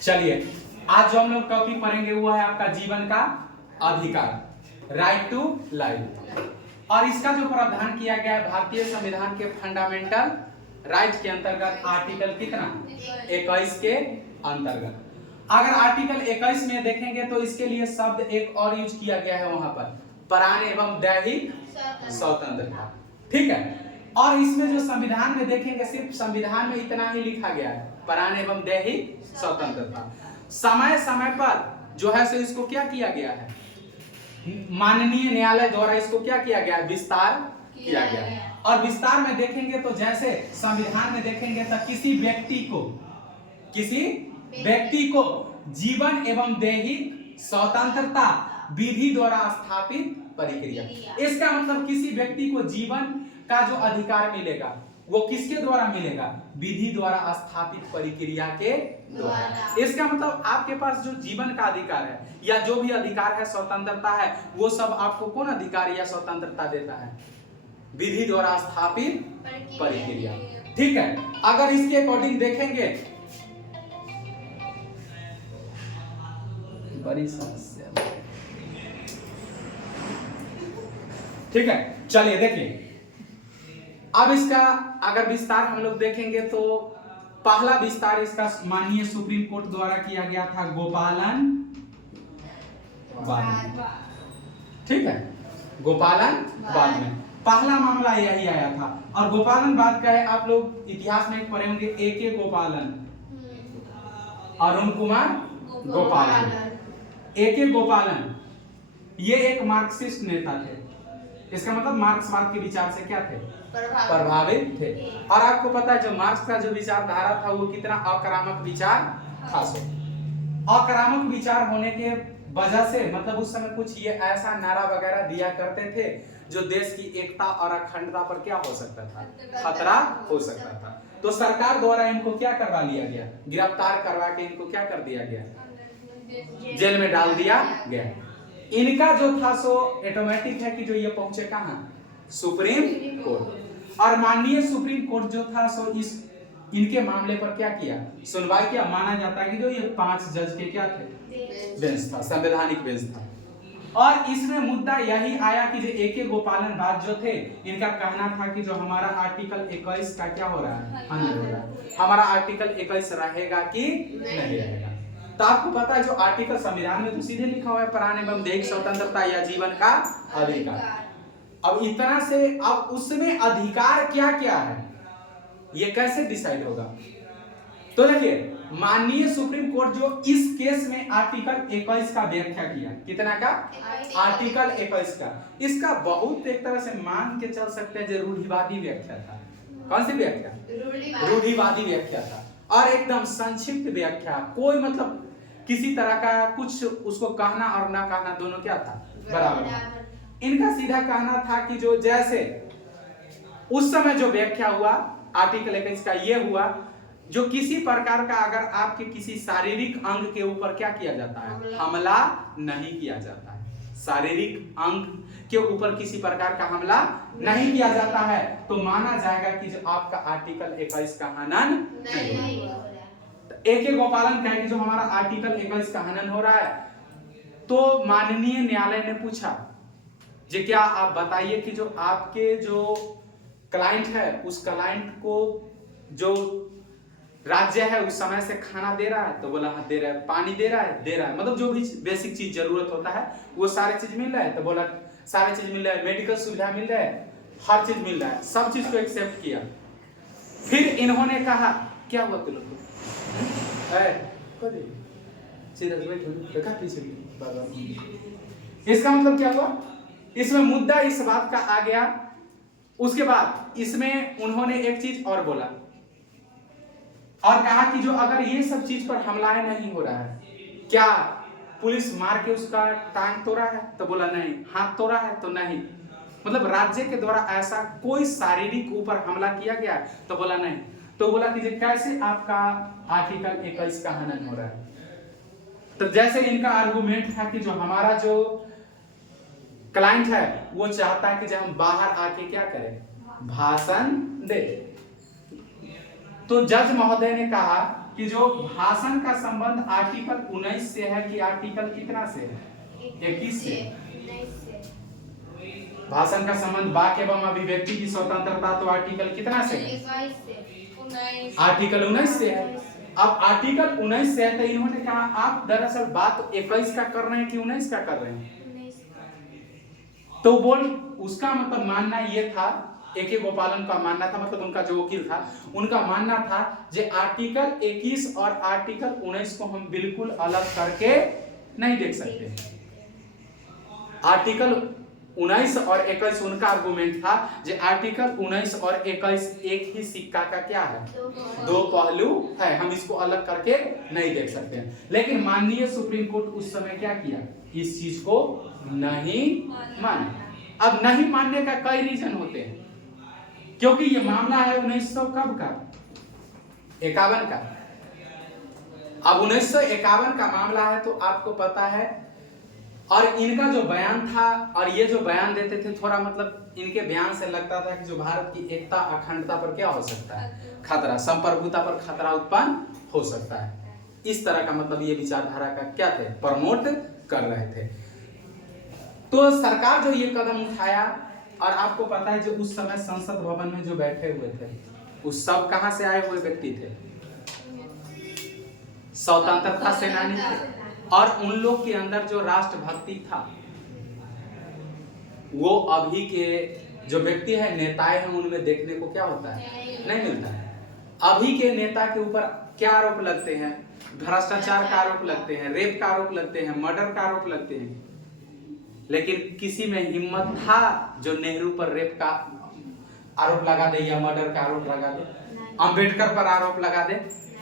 चलिए, आज जो हम लोग टॉपिक पढ़ेंगे वो है आपका जीवन का अधिकार, राइट टू लाइफ। और इसका जो प्रावधान किया गया है भारतीय संविधान के फंडामेंटल राइट के अंतर्गत आर्टिकल कितना 21 के अंतर्गत। अगर आर्टिकल 21 में देखेंगे तो इसके लिए शब्द एक और यूज किया गया है वहां पर, प्राण एवं दैहिक स्वतंत्रता। ठीक है, और इसमें जो संविधान में देखेंगे सिर्फ संविधान में इतना ही लिखा गया है, प्राण एवं दैहिक स्वतंत्रता। समय समय पर जो है सो इसको क्या किया गया है, माननीय न्यायालय द्वारा इसको क्या किया गया है, विस्तार किया गया है। और विस्तार में देखेंगे तो जैसे संविधान में देखेंगे तो किसी व्यक्ति को जीवन एवं दैहिक स्वतंत्रता विधि द्वारा स्थापित प्रक्रिया। इसका मतलब किसी व्यक्ति को जीवन का जो अधिकार मिलेगा वो किसके द्वारा मिलेगा, विधि द्वारा स्थापित प्रक्रिया के द्वारा। इसका मतलब आपके पास जो जीवन का अधिकार है या जो भी अधिकार है, स्वतंत्रता है, वो सब आपको कौन अधिकार या स्वतंत्रता देता है, विधि द्वारा स्थापित प्रक्रिया। ठीक है, अगर इसके अकॉर्डिंग देखेंगे बड़ी समस्या। ठीक है, चलिए देखिए अब इसका अगर विस्तार हम लोग देखेंगे तो पहला विस्तार इसका माननीय सुप्रीम कोर्ट द्वारा किया गया था गोपालन बाद में। ठीक है, गोपालन बाद में पहला मामला यही आया था। और गोपालन बाद का है, आप लोग इतिहास में पढ़े होंगे, A.K. गोपालन, अरुण कुमार गोपालन। A.K. गोपालन ये एक मार्क्सिस्ट नेता थे। इसका मतलब मार्क्सवाद के विचार से क्या थे, प्रभावित थे। और आपको पता है जो मार्क्स का जो विचारधारा था वो कितना आक्रामक विचार था। आक्रामक विचार होने के वजह से मतलब उस समय कुछ ये ऐसा नारा वगैरह दिया करते थे जो देश की एकता और अखंडता पर क्या हो सकता था, खतरा हो सकता था। तो सरकार द्वारा इनको क्या करवा लिया गया, गिरफ्तार करवा के इनको क्या कर दिया गया, जेल में डाल दिया गया। इनका जो था सो ऑटोमेटिक है कि जो ये पहुंचे कहां, सुप्रीम कोर्ट। और माननीय सुप्रीम कोर्ट जो था सो इस इनके मामले पर क्या किया, सुनवाई किया। माना जाता है कि जो ये 5 जज के क्या थे, बेंच था, संवैधानिक बेंच था। और इसमें मुद्दा यही आया कि जो A.K. गोपालन बाद जो थे इनका कहना था कि जो हमारा आर्टिकल 21 का क्या हो रहा है, हनन हो रहा है, हमारा आर्टिकल 21 रहेगा कि नहीं रहेगा। तो आपको पता है जो आर्टिकल संविधान में तो सीधे लिखा हुआ है प्राण एवं दैहिक स्वतंत्रता या जीवन का अधिकार। अब इतना से अब उसमें अधिकार क्या क्या है ये कैसे डिसाइड होगा। तो देखिए माननीय सुप्रीम कोर्ट जो इस केस में आर्टिकल 21 का व्याख्या किया, कितना का, आर्टिकल 21 का, इसका बहुत एक तरह से मान के चल सकते हैं जो रूढ़िवादी व्याख्या था। कौन सी व्याख्या, रूढ़िवादी व्याख्या था। और एकदम संक्षिप्त व्याख्या, कोई मतलब किसी तरह का कुछ उसको कहना और ना कहना दोनों क्या था, बराबर। इनका सीधा कहना था कि जो जैसे उस समय जो व्याख्या हुआ आर्टिकल 21 का ये हुआ, जो किसी प्रकार का अगर आपके किसी शारीरिक अंग के ऊपर क्या किया जाता है, हमला नहीं किया जाता है, शारीरिक अंग के ऊपर किसी प्रकार का हमला नहीं किया जाता है, तो माना जाएगा कि जो आपका आर्टिकल 21 का हनन नहीं हो रहा है। A.K. गोपालन कहे कि जो हमारा आर्टिकल 21 का हनन हो रहा है, तो माननीय न्यायालय ने पूछा जी क्या आप बताइए कि जो आपके जो क्लाइंट है उस क्लाइंट को जो राज्य है उस समय से खाना दे रहा है, तो बोला हाँ दे रहा है, पानी दे रहा है, मतलब जो भी बेसिक चीज जरूरत होता है वो सारे चीज मिल रहा है, तो बोला सारे चीज मिल रहा है, मेडिकल सुविधा मिल रहा है, हर चीज मिल रहा है, सब चीज को एक्सेप्ट किया। फिर इन्होंने कहा क्या हुआ तुम लोग इसका मतलब क्या हुआ, इसमें मुद्दा इस बात का आ गया। उसके बाद इसमें उन्होंने एक चीज और बोला और कहा कि जो अगर ये सब चीज पर हमलाएं नहीं हो रहा है, क्या पुलिस मार के उसका टांग तोड़ा है, तो बोला नहीं, हाथ तोड़ा है तो नहीं, मतलब राज्य के द्वारा ऐसा कोई शारीरिक ऊपर हमला किया गया है, तो बोला नहीं। तो बोला कि कैसे आपका आर्टिकल 21 का हनन हो रहा है। तो जैसे इनका आर्गुमेंट था कि जो हमारा जो क्लाइंट है वो चाहता है कि जब हम बाहर आके क्या करें, भाषण दे। तो जज महोदय ने कहा कि जो भाषण का संबंध आर्टिकल 19 से है कि आर्टिकल कितना से है? 21 से। भाषण का संबंध वाक्य एवं अभिव्यक्ति की स्वतंत्रता तो आर्टिकल कितना से है? आर्टिकल 19 से है। अब आर्टिकल 19 से है तो इन्होंने कहा आप दरअसल बात 21 का कर रहे हैं कि 19 का कर रहे हैं? तो बोल उसका मतलब मानना ये था, ए.के. गोपालन का मानना था, मतलब उनका जो वकील था उनका मानना था जे आर्टिकल 21 और आर्टिकल 19 को हम बिल्कुल अलग करके नहीं देख सकते। आर्टिकल 19 और 21 उनका आर्गुमेंट था जे आर्टिकल 19 और 21 एक ही सिक्का का क्या है? दो पहलू है, हम इसको अलग करके नहीं देख सकते हैं। लेकिन माननीय सुप्रीम कोर्ट उस समय क्या किया? इस चीज को नहीं माना। अब नहीं मानने का कई रीजन होते हैं, क्योंकि ये मामला है 1900 कब का? 51 का। अब 1951 का मामला है तो आपको पता है, और इनका जो बयान था और ये जो बयान देते थे, थोड़ा मतलब इनके बयान से लगता था कि जो भारत की एकता अखंडता पर क्या हो सकता है? खतरा, संप्रभुता पर खतरा उत्पन्न हो सकता है। इस तरह का मतलब ये विचारधारा का क्या थे? प्रमोट कर रहे थे। तो सरकार जो ये कदम उठाया, और आपको पता है जो उस समय संसद भवन में जो बैठे हुए थे उस सब कहां से आए हुए व्यक्ति थे? स्वतंत्रता सेनानी थे। और उन लोग के अंदर जो राष्ट्रभक्ति था वो अभी के जो व्यक्ति है, नेताएं हैं, उनमें देखने को क्या होता है? नहीं मिलता है। अभी के नेता के ऊपर क्या आरोप लगते हैं? भ्रष्टाचार का आरोप लगते हैं, रेप का आरोप लगते हैं, मर्डर का आरोप लगते हैं। लेकिन किसी में हिम्मत था जो नेहरू पर रेप का आरोप लगा दे या मर्डर का आरोप लगा दे? अंबेडकर पर आरोप लगा दे?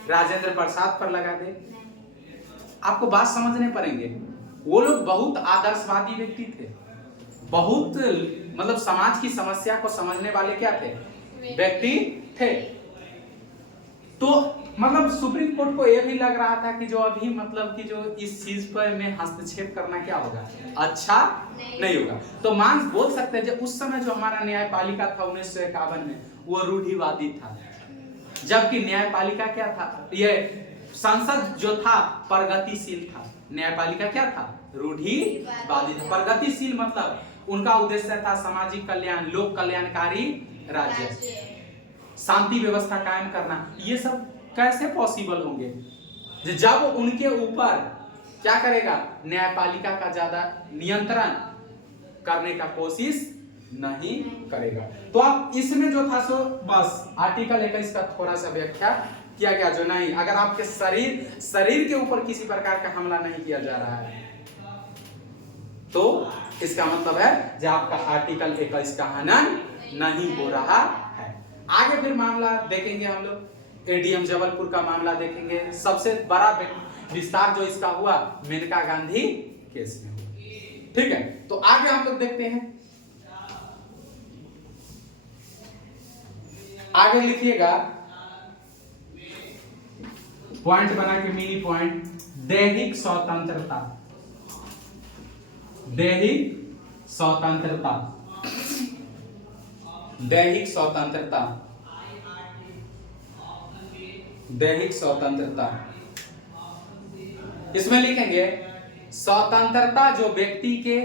राजेंद्र प्रसाद पर लगा दे? आपको बात समझने पड़ेंगे। वो लोग बहुत आदर्शवादी व्यक्ति थे, बहुत मतलब समाज की समस्या को समझने वाले क्या थे? व्यक्ति थे। तो मतलब सुप्रीम कोर्ट को यह भी लग रहा था कि जो अभी मतलब कि जो इस चीज पर में हस्तक्षेप करना क्या होगा? अच्छा नहीं होगा। तो मान बोल सकते हैं जो उस समय जो हमारा न्यायपालिका था 1951 में, वो रूढ़िवादी था, जबकि न्यायपालिका क्या था? ये संसद जो था प्रगतिशील था, न्यायपालिका क्या था? रूढ़िवादी था। प्रगतिशील मतलब उनका उद्देश्य था सामाजिक कल्याण, लोक कल्याणकारी राज्य, शांति व्यवस्था कायम करना। ये सब कैसे पॉसिबल होंगे जब उनके ऊपर क्या करेगा? न्यायपालिका का ज्यादा नियंत्रण करने का कोशिश नहीं करेगा। तो आप इसमें जो था सो बस आर्टिकल 21 का थोड़ा सा व्याख्या किया गया, जो नहीं, अगर आपके शरीर के ऊपर किसी प्रकार का हमला नहीं किया जा रहा है तो इसका मतलब है जो आपका आर्टिकल 21 का हनन नहीं हो रहा है। आगे फिर मामला देखेंगे हम लोग, एडीएम जबलपुर का मामला देखेंगे। सबसे बड़ा विस्तार जो इसका हुआ मेनका गांधी केस में। ठीक है, तो आगे हम लोग देखते हैं। आगे लिखिएगा, पॉइंट बना के मिनी पॉइंट, दैहिक स्वतंत्रता। दैहिक स्वतंत्रता, दैहिक स्वतंत्रता, दैहिक स्वतंत्रता। इसमें लिखेंगे स्वतंत्रता जो व्यक्ति के,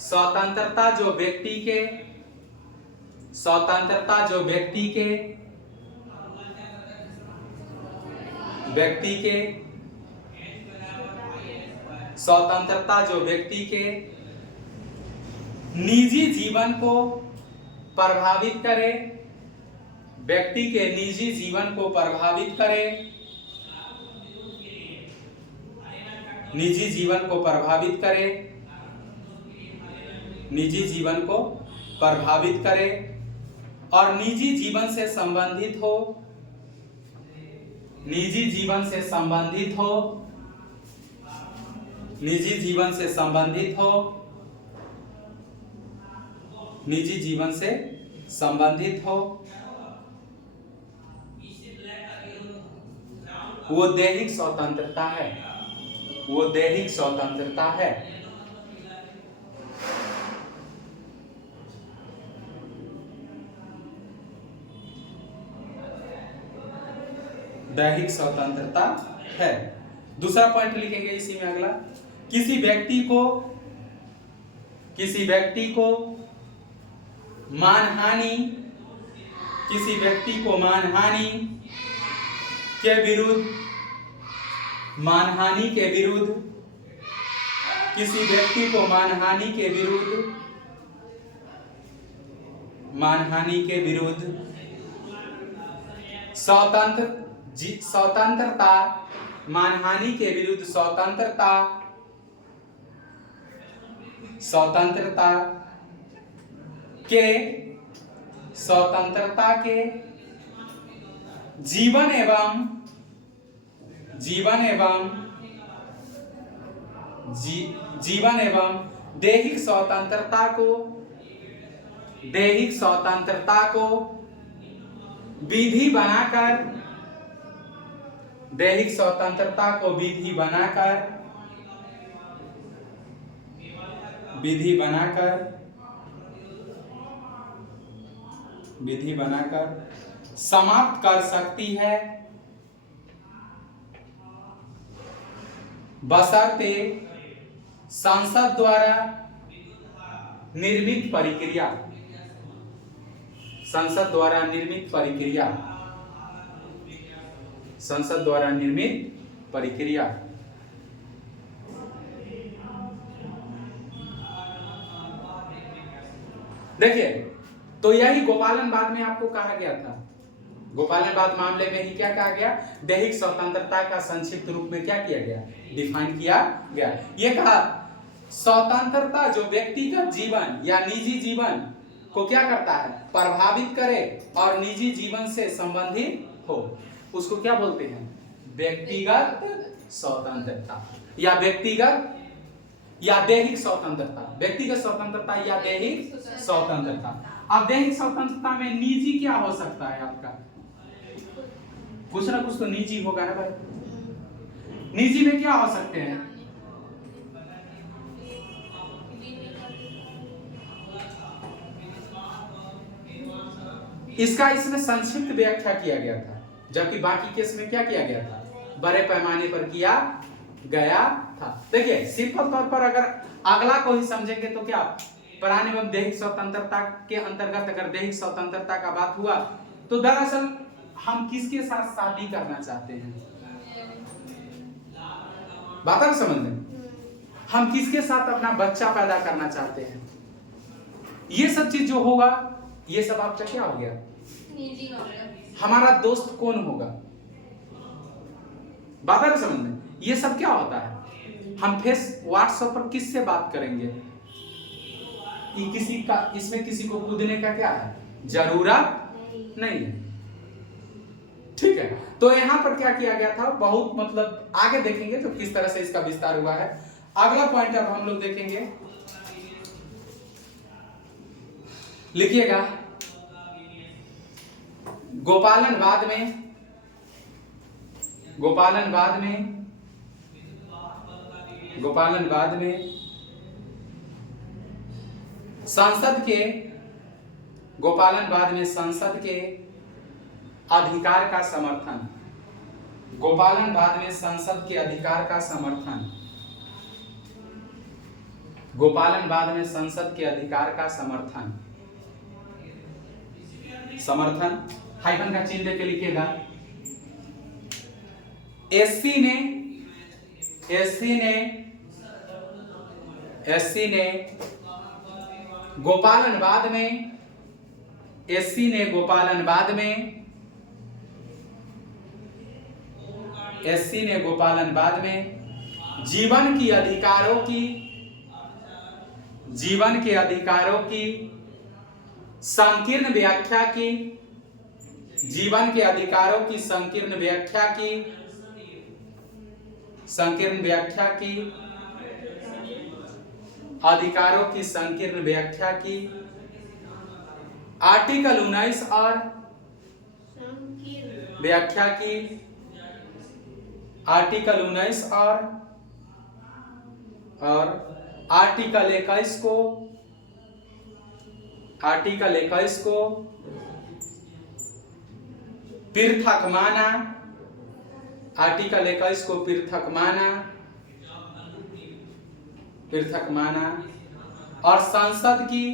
स्वतंत्रता जो व्यक्ति के, स्वतंत्रता जो व्यक्ति के, व्यक्ति के, स्वतंत्रता जो व्यक्ति के निजी जीवन को प्रभावित करे, व्यक्ति के निजी जीवन को प्रभावित करे, निजी जीवन को प्रभावित करे, निजी जीवन को प्रभावित करे और निजी जीवन से संबंधित हो, निजी जीवन से संबंधित हो, निजी जीवन से संबंधित हो, निजी जीवन से संबंधित हो, वो दैहिक स्वतंत्रता है, वो दैहिक स्वतंत्रता है। दैहिक स्वतंत्रता है। दूसरा पॉइंट लिखेंगे इसी में अगला, किसी व्यक्ति को मानहानि के विरुद्ध किसी व्यक्ति को मानहानि के विरुद्ध स्वतंत्रता के जीवन एवं दैहिक स्वतंत्रता को विधि बनाकर समाप्त कर सकती है, बशर्ते संसद द्वारा निर्मित प्रक्रिया। देखिए, तो यही गोपालनवाद में आपको कहा गया था। गोपालनवाद मामले में ही क्या कहा गया, दैहिक स्वतंत्रता का संक्षिप्त रूप में क्या किया गया, डिफाइन किया गया। ये कहा स्वतंत्रता जो व्यक्तिगत जीवन या निजी जीवन को क्या करता है, प्रभावित करे और निजी जीवन से संबंधित हो, उसको क्या बोलते हैं, व्यक्तिगत स्वतंत्रता या दैहिक स्वतंत्रता। व्यक्तिगत स्वतंत्रता या दैहिक स्वतंत्रता। अब दैहिक स्वतंत्रता में निजी क्या हो सकता है आपका, कुछ ना कुछ तो निजी होगा ना भाई। निजी में क्या हो सकते हैं, इसका इसमें संक्षिप्त व्याख्या किया गया था, जबकि बाकी केस में क्या किया गया था, बड़े पैमाने पर किया गया था। देखिए, सिंपल तौर पर अगर अगला को ही समझेंगे तो क्या, प्राण एवं दैहिक स्वतंत्रता के अंतर्गत अगर दैहिक स्वतंत्रता का बात हुआ तो दरअसल हम किसके साथ शादी करना चाहते हैं, बात है समझ में, हम किसके साथ अपना बच्चा पैदा करना चाहते हैं, ये सब चीज जो होगा, ये सब आपका क्या हो गया, हमारा दोस्त कौन होगा, बात है समझ में। ये सब क्या होता है, हम व्हाट्सएप पर किससे बात करेंगे, इसमें किसी को कूदने का क्या है, जरूरत नहीं है। ठीक है, तो यहां पर क्या किया गया था, बहुत मतलब आगे देखेंगे तो किस तरह से इसका विस्तार हुआ है। अगला पॉइंट अब हम लोग देखेंगे, लिखिएगा, गोपालनवाद में संसद के अधिकार का समर्थन, गोपालनवाद में संसद के अधिकार का समर्थन हाइफन का चिन्ह देके लिखिएगा। एससी ने गोपालनवाद में जीवन के अधिकारों की संकीर्ण व्याख्या की आर्टिकल 19 और व्याख्या की आर्टिकल 19 और आर्टिकल 21 को पृथक माना आर्टिकल 21 को पृथक माना, पृथक माना और संसद की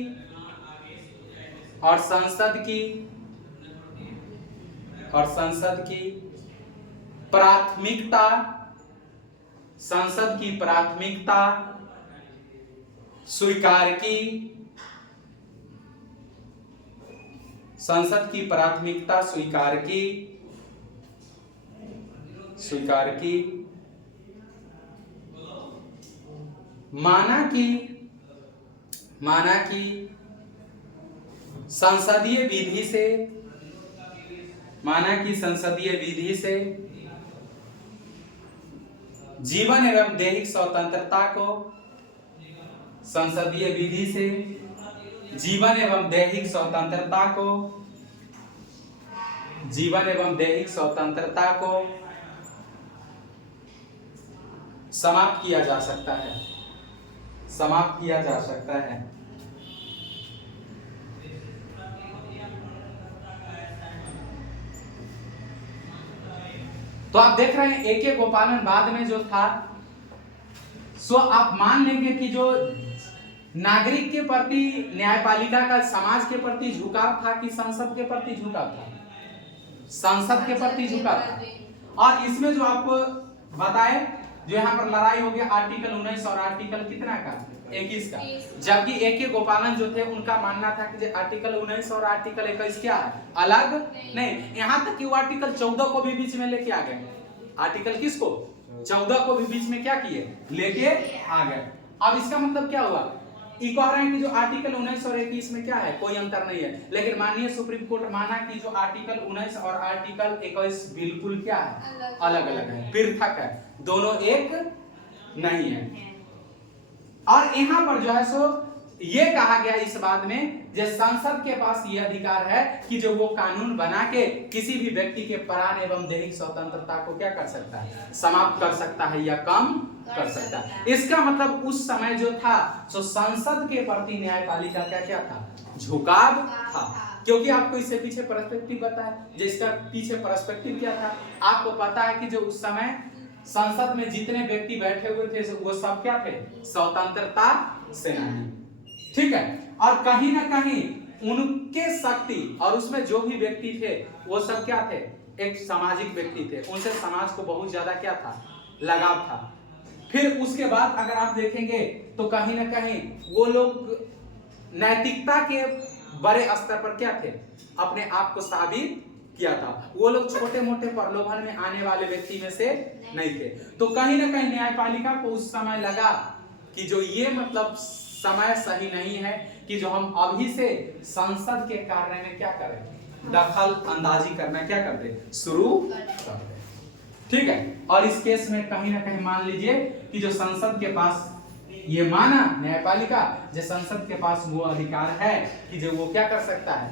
प्राथमिकता, संसद की प्राथमिकता स्वीकार की, संसद की प्राथमिकता स्वीकार की, माना कि संसदीय विधि से, माना कि संसदीय विधि से जीवन एवं दैहिक स्वतंत्रता को, संसदीय विधि से जीवन एवं दैहिक स्वतंत्रता को, जीवन एवं दैहिक स्वतंत्रता को समाप्त किया जा सकता है, समाप्त किया जा सकता है। तो आप देख रहे हैं A.K. गोपालन बाद में जो था, सो आप मान लेंगे कि जो नागरिक के प्रति न्यायपालिका का समाज के प्रति झुकाव था कि संसद के प्रति झुकाव था? संसद के प्रति झुकाव था। और इसमें जो आपको बताए, जो यहाँ पर लड़ाई हो गया आर्टिकल 19 और आर्टिकल कितना का, 21 का, जबकि A.K. गोपालन जो थे उनका मानना था कि आर्टिकल 19 और आर्टिकल 21 क्या है, अलग नहीं। यहाँ तक कि वो आर्टिकल 14 को भी बीच में लेके आ गए। आर्टिकल किसको, 14 को भी बीच में क्या किए, लेके आ गए। अब इसका मतलब क्या हुआ, ये कह रहे हैं कि जो आर्टिकल 19 और 21 में क्या है, कोई अंतर नहीं है। लेकिन माननीय सुप्रीम कोर्ट माना कि जो आर्टिकल 19 और आर्टिकल 21 बिल्कुल क्या है, अलग अलग है, पृथक है, दोनों एक नहीं है। और यहाँ पर जो है सो ये कहा गया इस बात में, जो संसद के पास ये अधिकार है कि जो वो कानून बना के किसी भी व्यक्ति के प्राण एवं दैहिक स्वतंत्रता को क्या कर सकता है, समाप्त कर सकता है या कम कर सकता है। इसका मतलब उस समय जो था सो संसद के प्रति न्यायपालिका का क्या था, झुकाव था। क्योंकि आपको इससे पीछे पर्सपेक्टिव बताया, जिसका पीछे पर्सपेक्टिव क्या था, आपको पता है कि जो उस समय संसद में जितने व्यक्ति बैठे हुए थे वो सब क्या थे, स्वतंत्रता सेनानी, ठीक है। और कहीं ना कहीं उनके शक्ति और उसमें जो भी व्यक्ति थे वो सब क्या थे, एक सामाजिक व्यक्ति थे, उनसे समाज को बहुत ज्यादा क्या था, लगाव था। फिर उसके बाद अगर आप देखेंगे तो कहीं ना कहीं वो लोग नैतिकता के बड़े स्तर पर क्या थे, अपने आप को साबित किया था। वो लोग छोटे मोटे प्रलोभन में आने वाले व्यक्ति में से नहीं थे। तो कहीं ना कहीं न्यायपालिका को उस समय लगा कि जो ये मतलब समय सही नहीं है कि जो हम अभी से संसद के कार्य में क्या करें, दखल अंदाजी करना क्या कर दे, शुरू कर दे, ठीक है। और इस केस में कहीं ना कहीं मान लीजिए कि जो संसद के पास ये माना न्यायपालिका, जो संसद के पास वो अधिकार है कि जो वो क्या कर सकता है,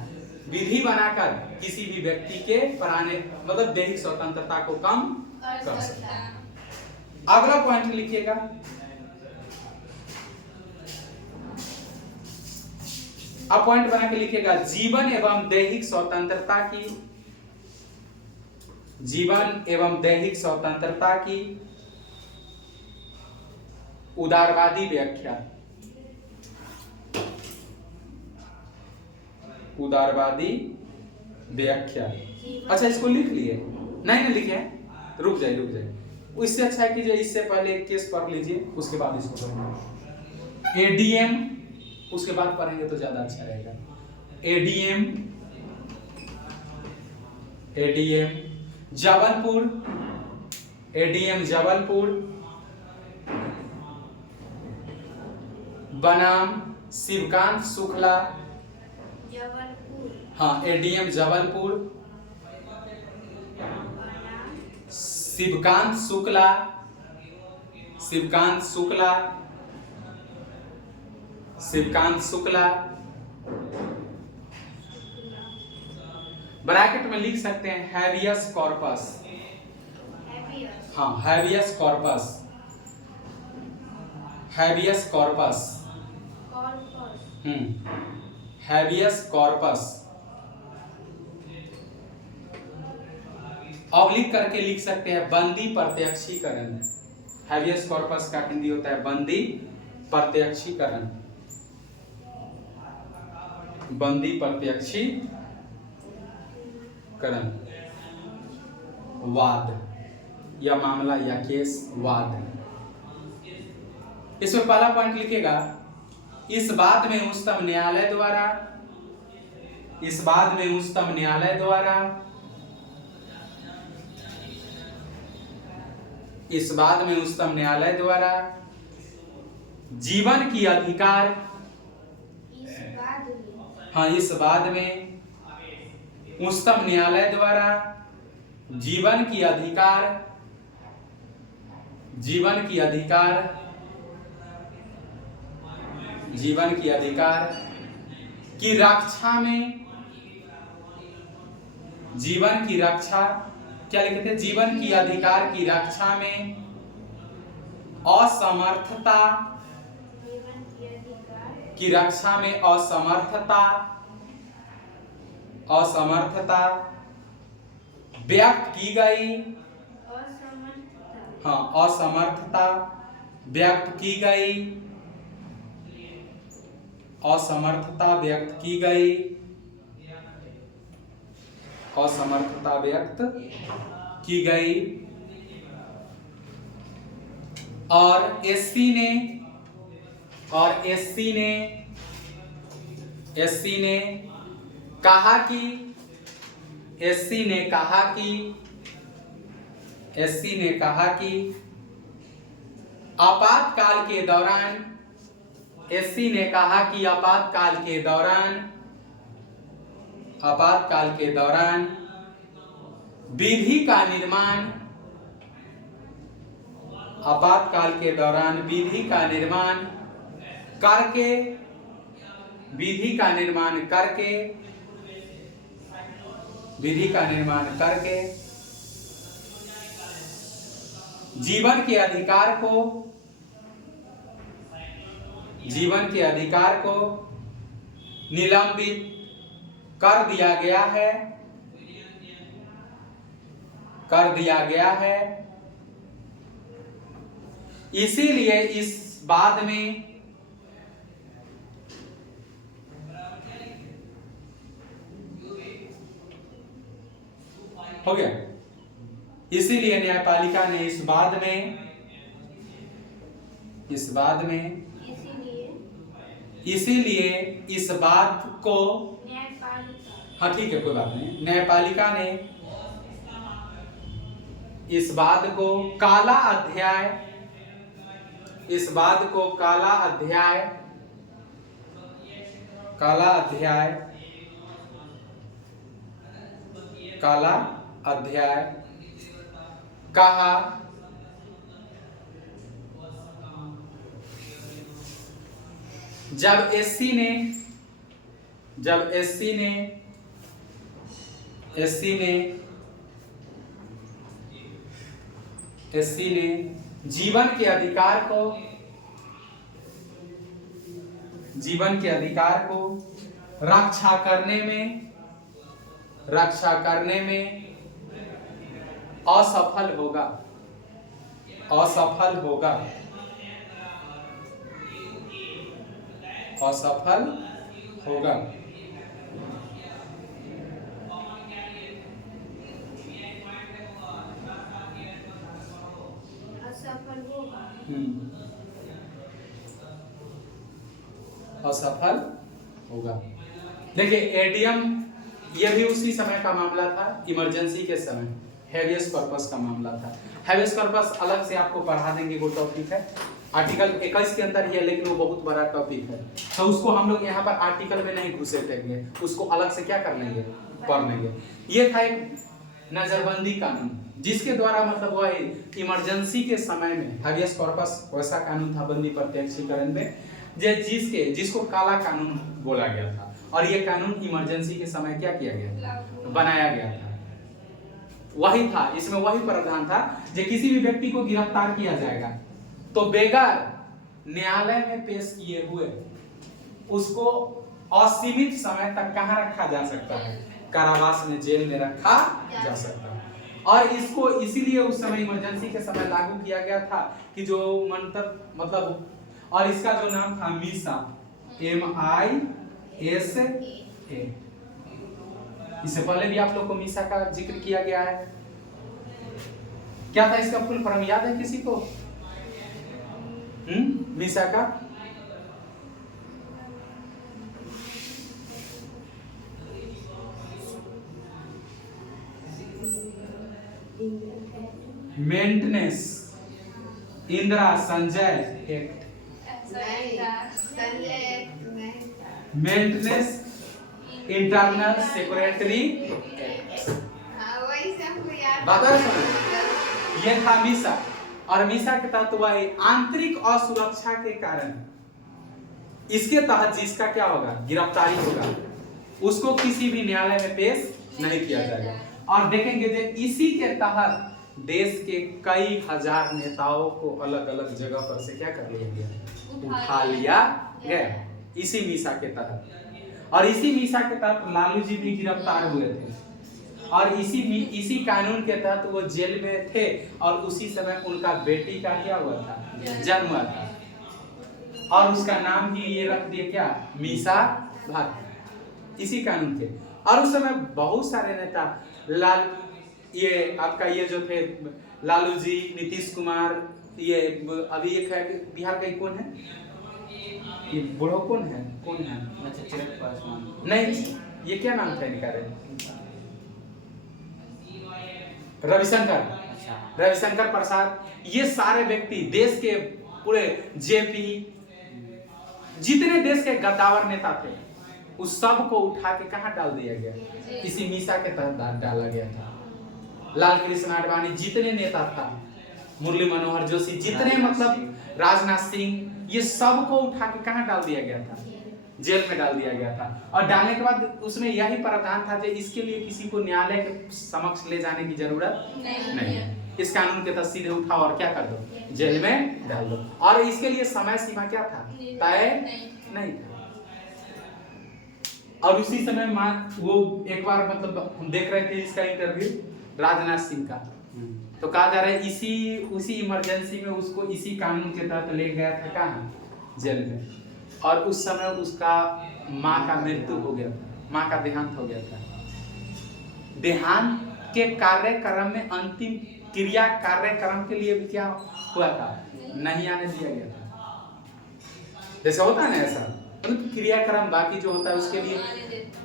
विधि बनाकर किसी भी व्यक्ति के प्राणे मतलब दैहिक स्वतंत्रता को कम कर सकता है। अगला पॉइंट लिखिएगा, अब पॉइंट बना के लिखिएगा, जीवन एवं दैहिक स्वतंत्रता की, जीवन एवं दैहिक स्वतंत्रता की उदारवादी व्याख्या, उदारवादी व्याख्या। अच्छा इसको लिख लिए, नहीं ना लिखे, रुक जाइए। इससे अच्छा है कि जो इससे पहले एक केस पढ़ लीजिए, उसके बाद इसको पढ़ेंगे। एडीएम उसके बाद पढ़ेंगे तो ज्यादा अच्छा रहेगा। एडीएम जबलपुर, एडीएम जबलपुर बनाम शिवकांत शुक्ला, हाँ एडीएम जबलपुर शिवकांत शुक्ला, शिवकांत शुक्ला, शिवकांत शुक्ला, ब्रैकेट में लिख सकते हैं हैबियस कॉर्पस, हाँ habeas corpus, habeas corpus, habeas corpus. Oblique करके लिख सकते हैं बंदी प्रत्यक्षीकरण। हैबियस कॉर्पस का हिंदी होता है बंदी प्रत्यक्षीकरण, बंदी प्रत्यक्षीकरण, वाद या मामला या केस वाद। इसमें पहला पॉइंट लिखेगा इस बात में उच्चतम न्यायालय द्वारा, इस बात में उच्चतम न्यायालय द्वारा, इस बात में उच्चतम न्यायालय द्वारा जीवन की अधिकार, हाँ इस बात में उच्चतम न्यायालय द्वारा जीवन की अधिकार, जीवन की अधिकार, जीवन की अधिकार की रक्षा में, जीवन की रक्षा, क्या लिखते हैं, जीवन की अधिकार की रक्षा में असमर्थता, की रक्षा में असमर्थता, असमर्थता व्यक्त की गई, हाँ असमर्थता व्यक्त की गई, असमर्थता व्यक्त की गई, असमर्थता व्यक्त की गई और एससी ने, और एससी ने, एससी ने कहा कि, एससी ने कहा कि, एससी ने कहा कि आपातकाल के दौरान, एससी ने कहा कि आपातकाल के दौरान, आपातकाल के दौरान विधि का निर्माण, आपातकाल के दौरान विधि का निर्माण करके, विधि का निर्माण करके, विधि का निर्माण करके जीवन के अधिकार को, जीवन के अधिकार को निलंबित कर दिया गया है, कर दिया गया है। इसीलिए इस बाद में हो गया, इसीलिए न्यायपालिका ने इस बाद में, इस बाद में, इसीलिए इस बात को, हाँ ठीक है कोई बात नहीं, न्यायपालिका ने इस बात को काला अध्याय, इस बात को काला अध्याय, काला अध्याय, काला अध्याय कहा, जब एससी ने, जब एससी ने, एससी ने, एससी ने जीवन के अधिकार को, जीवन के अधिकार को रक्षा करने में, रक्षा करने में असफल होगा, असफल होगा, असफल होगा। असफल होगा, असफल होगा। देखिए एडीएम ये भी उसी समय का मामला था, इमरजेंसी के समय हैबियस कॉर्पस का मामला था। हैबियस कॉर्पस अलग से आपको पढ़ा देंगे, वो टॉपिक है आर्टिकल 21 के अंदर ही है, लेकिन वो बहुत बड़ा टॉपिक है, तो उसको हम लोग यहाँ पर आर्टिकल में नहीं घुसे देंगे, उसको अलग से क्या कर लेंगे, पढ़ लेंगे। ये था एक नजरबंदी कानून, जिसके द्वारा मतलब वह इमरजेंसी के समय में हैबियस कॉर्पस वैसा कानून था बंदी प्रत्यक्षीकरण में, जिसको काला कानून बोला गया था, और ये कानून इमरजेंसी के समय क्या किया गया, बनाया गया था। वही था, इसमें वही प्रावधान था कि किसी भी व्यक्ति को गिरफ्तार किया जाएगा तो बेगर न्यायालय में पेश किए हुए उसको असीमित समय तक कहां रखा जा सकता है, कारावास में, जेल में रखा जा सकता है। और इसको इसीलिए उस समय इमरजेंसी के समय लागू किया गया था कि जो मंत्र मतलब, और इसका जो नाम था मीसा, MISA। इससे पहले भी आप लोग को मीसा का जिक्र किया गया है। क्या था इसका फुल फॉर्म याद है किसी को? मीसा का maintenance Indira Sanjay act, maintenance internal security बता ये था मीसा। और मीसा के तहत वह आंतरिक असुरक्षा के कारण इसके तहत जिसका क्या होगा, गिरफ्तारी होगा, उसको किसी भी न्यायालय में पेश नहीं किया जाएगा। और देखेंगे जो इसी के तहत देश के कई हजार नेताओं को अलग अलग जगह पर से क्या कर लिया गया, उठा लिया गया इसी मीसा के तहत। और इसी मीसा के तहत लालू जी भी गिरफ्तार हुए थे और इसी कानून के तहत वो जेल में थे और उसी समय उनका बेटी का क्या हुआ था, जन्म हुआ था और उसका नाम भी ये रख दिया क्या, मीसा भारती, इसी कानून के। और उस समय बहुत सारे नेता ये आपका ये जो थे लालू जी, नीतीश कुमार, ये अभी एक है बिहार का कौन है, ये बुढ़ो कौन है नहीं, ये क्या नाम था इनका, रविशंकर प्रसाद, ये सारे व्यक्ति देश के पूरे जेपी, जितने देश के गद्दावर नेता थे उस सब को उठा के कहां डाल दिया गया, इसी मीसा के तहत डाला गया था। लाल कृष्ण आडवाणी, जितने नेता था, मुरली मनोहर जोशी, जितने मतलब राजनाथ सिंह, ये सब को उठा के कहां डाल दिया गया था, जेल में डाल दिया गया था। और डालने के बाद उसमें यही प्रावधान था कि इसके लिए किसी को न्यायालय के समक्ष ले जाने की जरूरत नहीं है, इस कानून के तहत सीधे उठाओ और क्या कर दो, जेल में डाल दो। और इसके लिए समय सीमा क्या था, तय नहीं था। और उसी समय वो एक बार मतलब हम देख रहे थे इसका इंटरव्यू राजनाथ सिंह का, तो कहा जा रहा है उसी इमरजेंसी में उसको इसी कानून के तहत ले गया था कहाँ, जेल में। और उस समय उसका माँ का मृत्यु हो गया था, माँ का देहांत हो गया था। देहांत के कार्यक्रम में अंतिम क्रिया कार्यक्रम के लिए भी क्या हुआ था, नहीं आने दिया गया था। जैसे होता है ना ऐसा, मतलब क्रियाक्रम बाकी जो होता है उसके लिए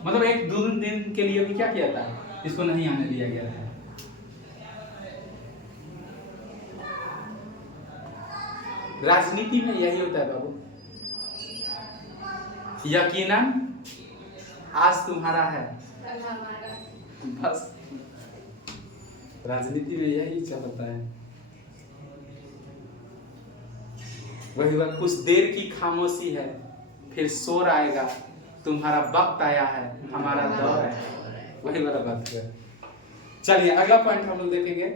मतलब 1-2 दिन के लिए भी क्या किया था, इसको नहीं आने दिया गया था। राजनीति में यही होता है बाबू, यकीनन आज तुम्हारा है, बस राजनीति में यही चलता है। वही बात, कुछ देर की खामोशी है फिर शोर आएगा, तुम्हारा वक्त आया है, हमारा दौर है, वही वाला बात है। चलिए अगला पॉइंट हम लोग देखेंगे।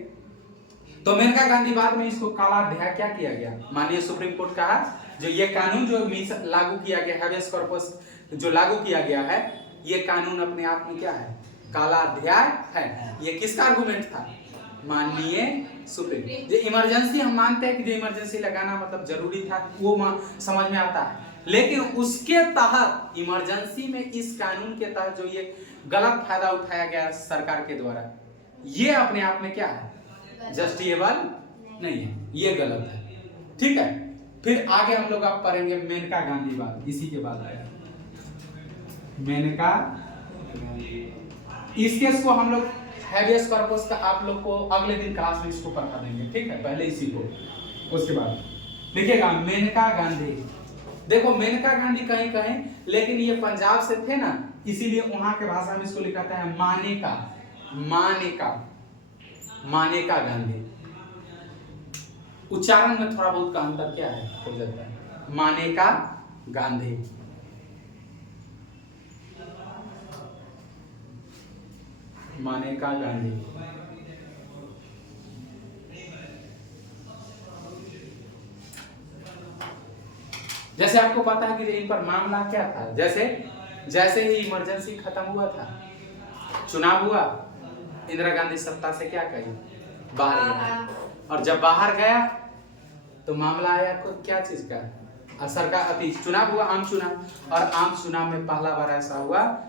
तो मेनका गांधी बाद में इसको काला अध्याय क्या किया गया, माननीय सुप्रीम कोर्ट कहा जो ये कानून जो लागू किया गया, हैबेस कॉर्पस जो लागू किया गया है, ये कानून अपने आप में क्या है, काला अध्याय है। ये किसका आर्गुमेंट था, माननीय सुप्रीम। जो इमरजेंसी हम मानते हैं कि जो इमरजेंसी लगाना मतलब जरूरी था, वो समझ में आता है, लेकिन उसके तहत इमरजेंसी में इस कानून के तहत जो ये गलत फायदा उठाया गया सरकार के द्वारा, ये अपने आप में क्या है, जस्टिफिएबल नहीं है, ये गलत है। ठीक है, फिर आगे हम लोग आप पढ़ेंगे मेनका गांधी बाद, इसी के बाद आएगा मेनका। इस केस को हम लोग हैबेस कॉर्पस का आप लोग को अगले दिन क्लास में इसको पढ़ा देंगे, ठीक है, पहले इसी को, उसके बाद देखिएगा मेनका गांधी। देखो मेनका गांधी कहीं कहीं, लेकिन ये पंजाब से थे ना, इसीलिए वहां के भाषा में इसको लिखा था है मानेका, मानेका, मानेका गांधी। उच्चारण में थोड़ा बहुत का अंतर क्या है हो जाता है, मानेका गांधी। मानेका गांधी। जैसे आपको पता है कि इन पर मामला क्या था, जैसे ही इमरजेंसी खत्म हुआ था, चुनाव हुआ, इंदिरा गांधी सत्ता से क्या कही, बाहर गया। और जब बाहर गया तो मामला आया क्या चीज का, सरकार अति चुनाव हुआ, आम चुनाव, और आम चुनाव में पहला बार ऐसा हुआ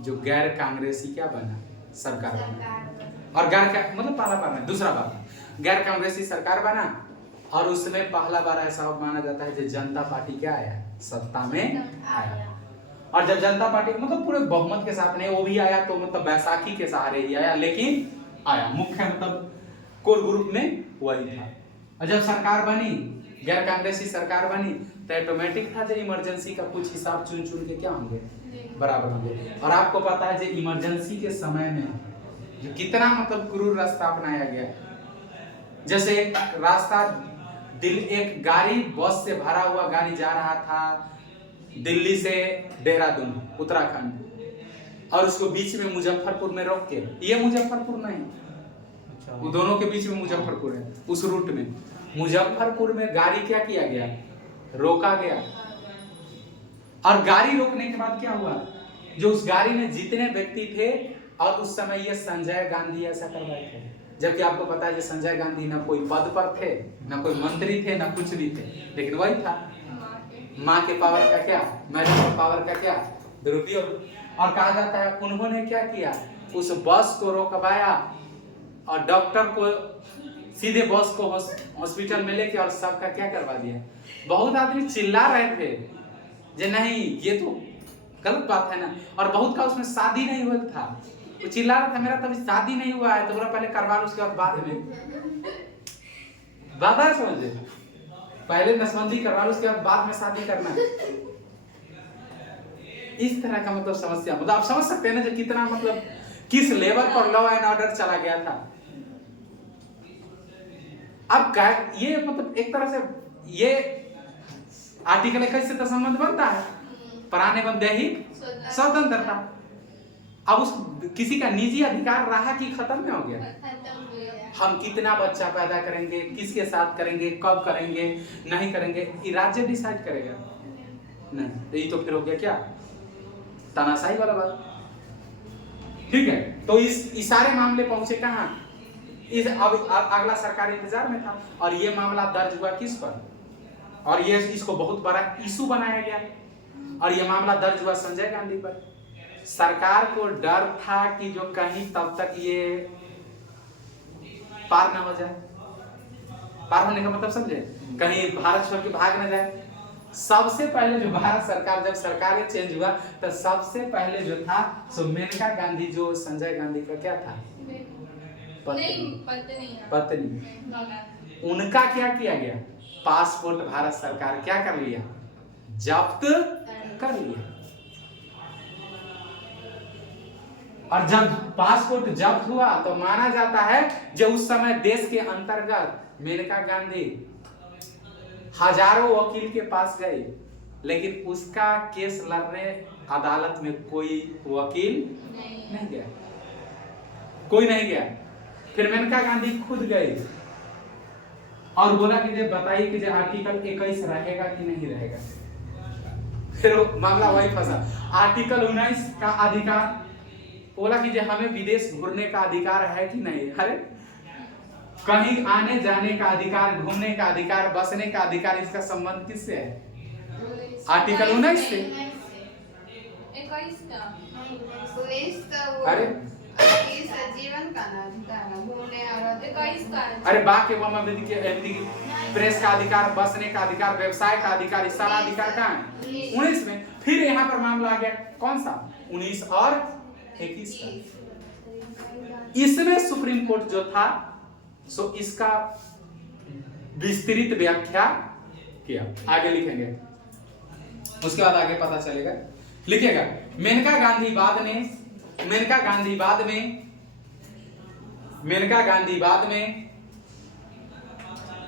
जो गैर कांग्रेसी क्या बना, सरकार बना। और गैर मतलब पहला बार नहीं, दूसरा बार गैर कांग्रेसी सरकार बना। और उसमें पहला बार ऐसा माना जाता है जो जनता पार्टी क्या आया, सत्ता में आया। और जब जनता पार्टी मतलब पूरे बहुमत के साथ नहीं, वो भी आया तो मतलब बैसाखी के सहारे ही आया, लेकिन आया। मुख्य मतलब कोर ग्रुप में वही था। और जब सरकार बनी, गैर कांग्रेसी सरकार बनी, तो ऑटोमेटिक था जो इमरजेंसी का कुछ हिसाब चुन चुन के क्या होंगे, बराबर होंगे। और आपको पता है जो इमरजेंसी के समय में जो कितना मतलब क्रूर रास्ता अपनाया गया। जैसे एक रास्ता एक गाड़ी बस से भरा हुआ गाड़ी जा रहा था दिल्ली से देहरादून उत्तराखंड, और उसको बीच में मुजफ्फरपुर में रोक के, ये मुजफ्फरपुर नहीं, वो दोनों के बीच में मुजफ्फरपुर है, उस रूट में मुजफ्फरपुर में गाड़ी क्या किया गया, रोका गया। और गाड़ी रोकने के बाद क्या हुआ, जो उस गाड़ी में जितने व्यक्ति थे, और उस समय ये संजय गांधी ऐसा करवाए थे, जबकि आपको पता है कि संजय गांधी ना कोई पद पर थे, ना कोई मंत्री थे, ना कुछ भी थे, लेकिन वही था माँ के पावर का क्या, मैजिक पावर का क्या दुरुपयोग। और कहा जाता है उन्होंने क्या किया, उस बस को रोकवाया और डॉक्टर को सीधे बस को हॉस्पिटल में लेके और सबका क्या करवा दिया। बहुत आदमी चिल्ला रहे थे जे नहीं ये तो गलत बात है ना, और बहुत का उसमें शादी नहीं हुआ था, वो चिल्ला रहा था मेरा तभी शादी नहीं हुआ है, तो बोला पहले करवा लो उसके बाद में बात है, समझे, पहले नसबंदी करवा लो उसके बाद में शादी करना। इस तरह का मतलब समस्या, मतलब आप समझ सकते हैं ना जो कितना मतलब किस लेवल पर लॉ एंड ऑर्डर चला गया था। अब ये मतलब एक तरह से ये आर्टिकल 21 से तो संबंध बनता है, प्राण एवं दैहिक स्वतंत्रता। अब उस किसी का निजी अधिकार रहा कि खत्म में हो गया। हम कितना बच्चा पैदा करेंगे, किसके साथ करेंगे, कब करेंगे, नहीं करेंगे, ये राज्य डिसाइड करेगा नहीं, तो ये तो फिर हो गया क्या, तानाशाही वाला बात। ठीक है, तो इस सारे मामले पहुंचे कहां, इस अब अगला सरकार इंतजार में था, और ये मामला दर्ज हुआ किस पर, और ये इसको बहुत बड़ा इशू बनाया गया, और ये मामला दर्ज हुआ संजय गांधी पर। सरकार को डर था कि जो कहीं तब तक ये पार ना हो जाए, पार होने का मतलब समझे, कहीं भारत छोड़ के भाग ना जाए। सबसे पहले जो भारत सरकार जब सरकार चेंज हुआ तो सबसे पहले जो था सो मेनका गांधी, जो संजय गांधी का क्या था, पत्नी, उनका क्या किया गया, पासपोर्ट भारत सरकार क्या कर लिया, जब्त कर लिया। और जब पासपोर्ट जब्त हुआ तो माना जाता है जो उस समय देश के अंतर्गत मेनका गांधी हजारों वकील के पास गए, लेकिन उसका केस लड़ने अदालत में कोई वकील नहीं गया, कोई नहीं गया। फिर मेनका गांधी खुद गए और बोला कि जब बताइए कि जो आर्टिकल 21 रहेगा कि नहीं रहेगा। फिर मामला वही फंसा। आर्टिकल 19 का अधिकार, बोला कि जो हमें विदेश घूरने का अधिकार है कि नहीं, अरे कहीं आने जाने का अधिकार, घूमने का अधिकार, बसने का अधिकार, इसका संबंध किससे है, आर्टिकल 19 से। अरे जीवन का ना अधिकार, घूमने और अरे बाकी प्रेस का अधिकार, बसने का अधिकार, व्यवसाय का अधिकार, इस सारा अधिकार कहाँ है, 19 में। फिर यहाँ पर मामला आ गया कौन सा, 19 और 21 का। इसमें सुप्रीम कोर्ट जो था सो इसका विस्तृत व्याख्या किया, आगे लिखेंगे, उसके बाद आगे पता चलेगा, लिखेगा। मेनका गांधी बाद में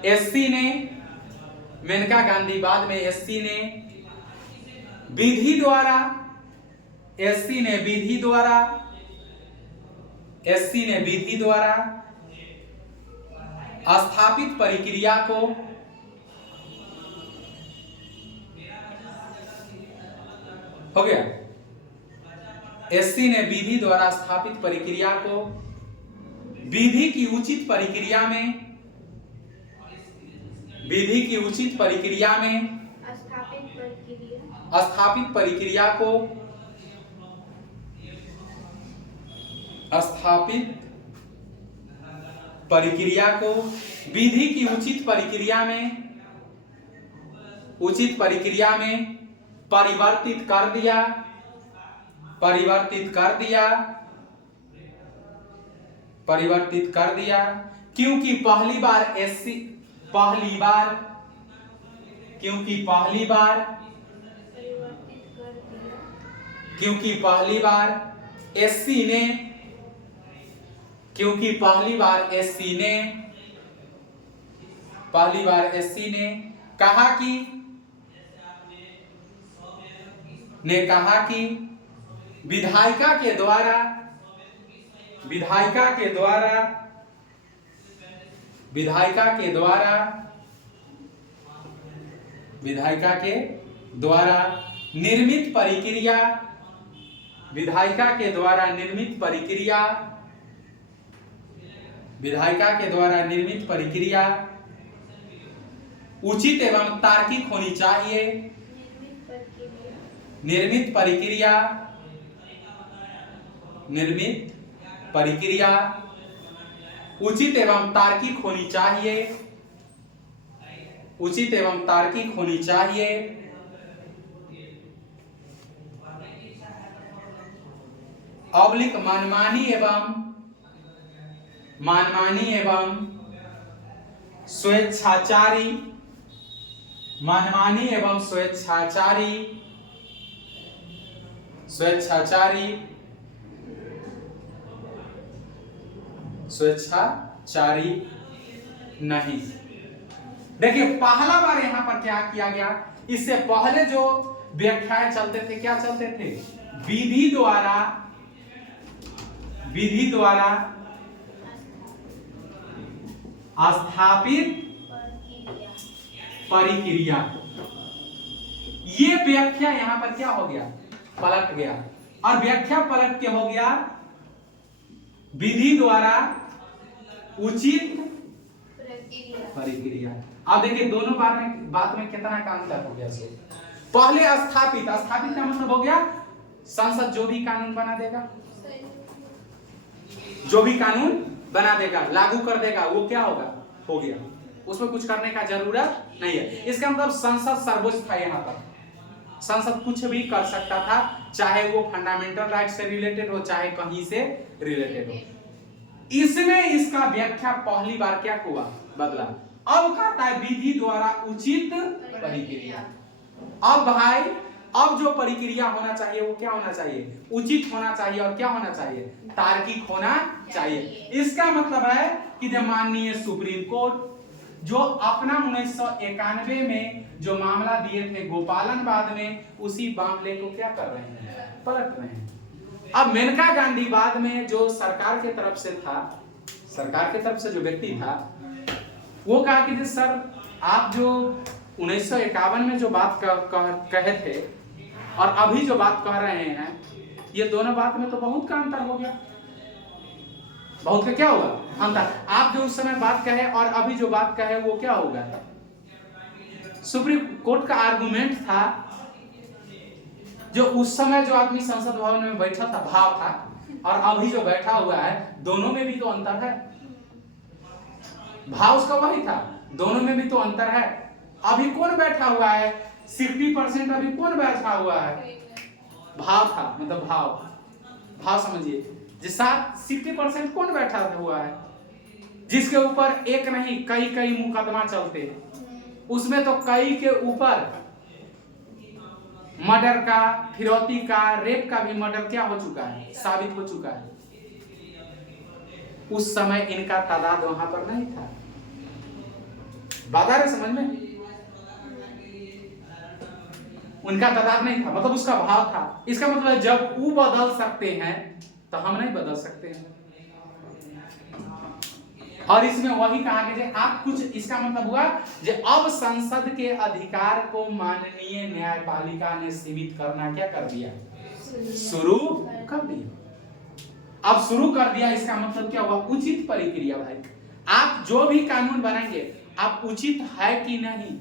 एससी ने विधि द्वारा स्थापित प्रक्रिया को हो गया, एससी ने विधि द्वारा स्थापित प्रक्रिया को विधि की उचित प्रक्रिया में, विधि की उचित प्रक्रिया में स्थापित प्रक्रिया को, स्थापित प्रक्रिया को विधि की उचित प्रक्रिया में, उचित प्रक्रिया में परिवर्तित कर दिया, परिवर्तित कर दिया, परिवर्तित कर दिया, क्योंकि पहली बार एससी, पहली बार, क्योंकि पहली बार, क्योंकि पहली बार एससी ने, क्योंकि पहली बार एससी ने, पहली बार एससी ने कहा कि, विधायिका के द्वारा, विधायिका के द्वारा, विधायिका के द्वारा, विधायिका के द्वारा निर्मित प्रक्रिया, विधायिका के द्वारा निर्मित प्रक्रिया, विधायिका के द्वारा निर्मित प्रक्रिया उचित एवं तार्किक होनी चाहिए, निर्मित प्रक्रिया, निर्मित प्रक्रिया उचित एवं तार्किक होनी चाहिए, उचित एवं तार्किक होनी चाहिए, ऑब्लिक मनमानी एवं, मनमानी एवं स्वेच्छाचारी, मनमानी एवं स्वेच्छाचारी, स्वेच्छाचारी, स्वेच्छाचारी नहीं। देखिए पहला बार यहां पर क्या किया गया, इससे पहले जो व्याख्याएं चलते थे क्या चलते थे, विधि द्वारा, विधि द्वारा स्थापित प्रक्रिया, ये व्याख्या यहां पर क्या हो गया, पलट गया, और व्याख्या पलट के हो गया विधि द्वारा उचित प्रक्रिया। अब देखिए दोनों बात में कितना का अंतर हो गया। सो पहले स्थापित, स्थापित का मतलब हो गया संसद जो भी कानून बना देगा, जो भी कानून बना देगा, लागू कर देगा, वो क्या होगा, हो गया, उसमें कुछ करने का जरूरत नहीं है। इसका मतलब संसद सर्वोच्च था। यहाँ पर संसद कुछ भी कर सकता था, चाहे वो फंडामेंटल राइट से रिलेटेड हो, चाहे कहीं से रिलेटेड हो। इसमें इसका व्याख्या पहली बार क्या हुआ, बदला। अब कहता है विधि द्वारा उचित प्रक्रिया। अब भाई, अब जो प्रक्रिया होना चाहिए वो क्या होना चाहिए, उचित होना चाहिए, और क्या होना चाहिए, तार्किक होना चाहिए। इसका मतलब है कि जब माननीय सुप्रीम कोर्ट जो अपना 1991 में जो मामला दिए थे गोपालनवाद में, उसी मामले को क्या कर रहे हैं, पलट रहे हैं। अब मेनका गांधी बाद में जो सरकार के तरफ से था, सरकार के तरफ से जो व्यक्ति था, वो कहा कि सर आप जो 1951 में जो बात कहे थे और अभी जो बात कह रहे हैं, ये दोनों बात में तो बहुत का अंतर हो गया। बहुत का क्या होगा, अंतर। आप जो उस समय बात कहे और अभी जो बात कहे वो क्या होगा। सुप्रीम कोर्ट का आर्गुमेंट था, जो उस समय जो आदमी संसद भवन में बैठा था भाव था, और अभी जो बैठा हुआ है, दोनों में भी तो अंतर है। भाव उसका वही था, दोनों में भी तो अंतर है। अभी कौन बैठा हुआ है, 60% अभी कौन बैठा हुआ है, भाव था, मतलब भाव, भाव समझिए, जिस 60% कौन बैठा हुआ है, जिसके ऊपर एक नहीं कई मुकदमा चलते हैं। उसमें तो कई के ऊपर मर्डर का, फिरौती का, रेप का भी मर्डर क्या हो चुका है, साबित हो चुका है। उस समय इनका तादाद वहां पर नहीं था। बात आ रही समझ में, उनका तादाद नहीं था, मतलब उसका भाव था। इसका मतलब जब वो बदल सकते हैं तो हम नहीं बदल सकते हैं। और इसमें वही कहा कि आप कुछ, इसका मतलब हुआ कि अब संसद के अधिकार को माननीय न्यायपालिका ने सीमित करना क्या कर दिया, शुरू कर दिया। अब शुरू कर दिया, इसका मतलब क्या हुआ? उचित प्रक्रिया भाई। आप जो भी कानून बनाएंगे आप उचित है कि नहीं,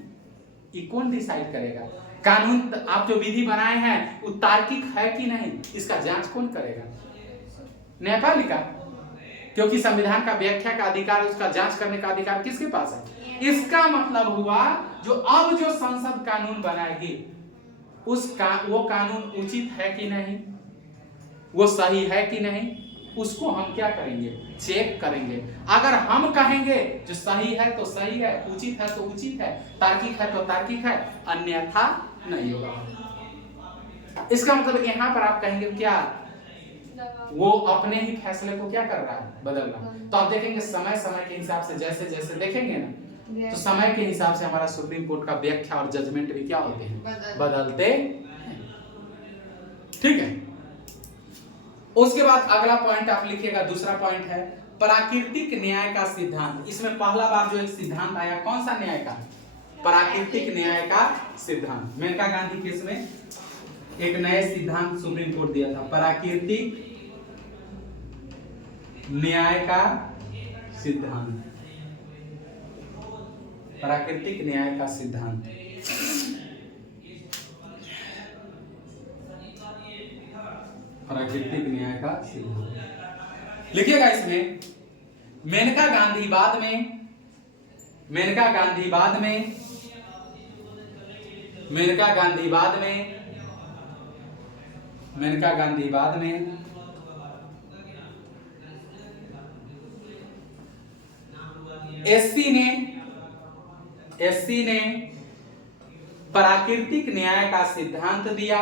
ये कौन डिसाइड करेगा? कानून आप जो विधि बनाए हैं वो तार्किक है कि नहीं, इसका जांच कौन करेगा? न्यायपालिका। क्योंकि संविधान का व्याख्या का अधिकार, उसका जांच करने का अधिकार किसके पास है? इसका मतलब हुआ जो अब जो संसद कानून बनाएगी वो कानून उचित है कि नहीं, वो सही है कि नहीं, उसको हम क्या करेंगे? चेक करेंगे। अगर हम कहेंगे जो सही है तो सही है, उचित है तो उचित है, तार्किक है तो तार्किक है, अन्यथा नहीं होगा। इसका मतलब यहाँ पर आप कहेंगे क्या? वो अपने ही फैसले को क्या कर रहा है? बदल रहा है। तो आप देखेंगे समय समय के हिसाब से जैसे जैसे देखेंगे ना, तो समय के हिसाब से हमारा सुप्रीम कोर्ट का व्याख्या और जजमेंट भी क्या होते हैं? बदलते हैं। ठीक है। उसके बाद अगला पॉइंट आप लिखिएगा, दूसरा पॉइंट है प्राकृतिक न्याय का सिद्धांत। इसमें पहला बार जो एक सिद्धांत आया, कौन सा न्याय का? प्राकृतिक न्याय का सिद्धांत। मेनका गांधी केस में एक नए सिद्धांत सुप्रीम कोर्ट दिया था, प्राकृतिक न्याय का सिद्धांत। प्राकृतिक न्याय का सिद्धांत। प्राकृतिक न्याय का सिद्धांत लिखिएगा। इसमें मेनका गांधीवाद में, मेनका गांधीवाद में, मेनका गांधीवाद में, मेनका गांधीवाद में एससी ने प्राकृतिक न्याय का सिद्धांत दिया।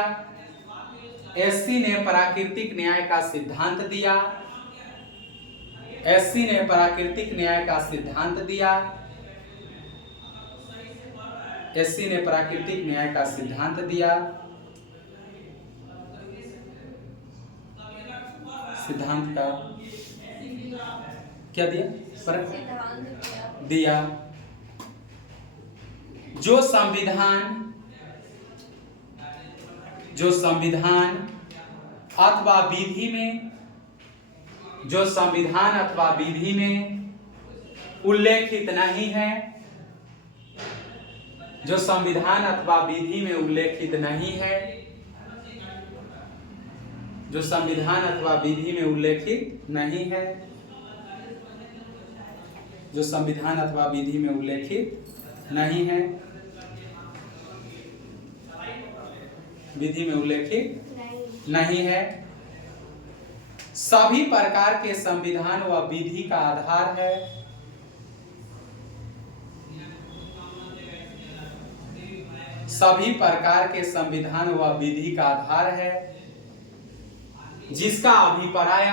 एससी ने प्राकृतिक न्याय का सिद्धांत दिया। एससी ने प्राकृतिक न्याय का सिद्धांत दिया। एससी ने प्राकृतिक न्याय का सिद्धांत दिया। सिद्धांत का क्या दिया? दिया जो संविधान अथवा विधि में, जो संविधान अथवा विधि में उल्लेखित नहीं है, जो संविधान अथवा विधि में उल्लेखित नहीं है, जो संविधान अथवा विधि में उल्लेखित नहीं है, जो संविधान अथवा विधि में उल्लेखित नहीं है, विधि में उल्लेखित नहीं है, सभी प्रकार के संविधान व विधि का आधार है, सभी प्रकार के संविधान व विधि का आधार है, जिसका अभिप्राय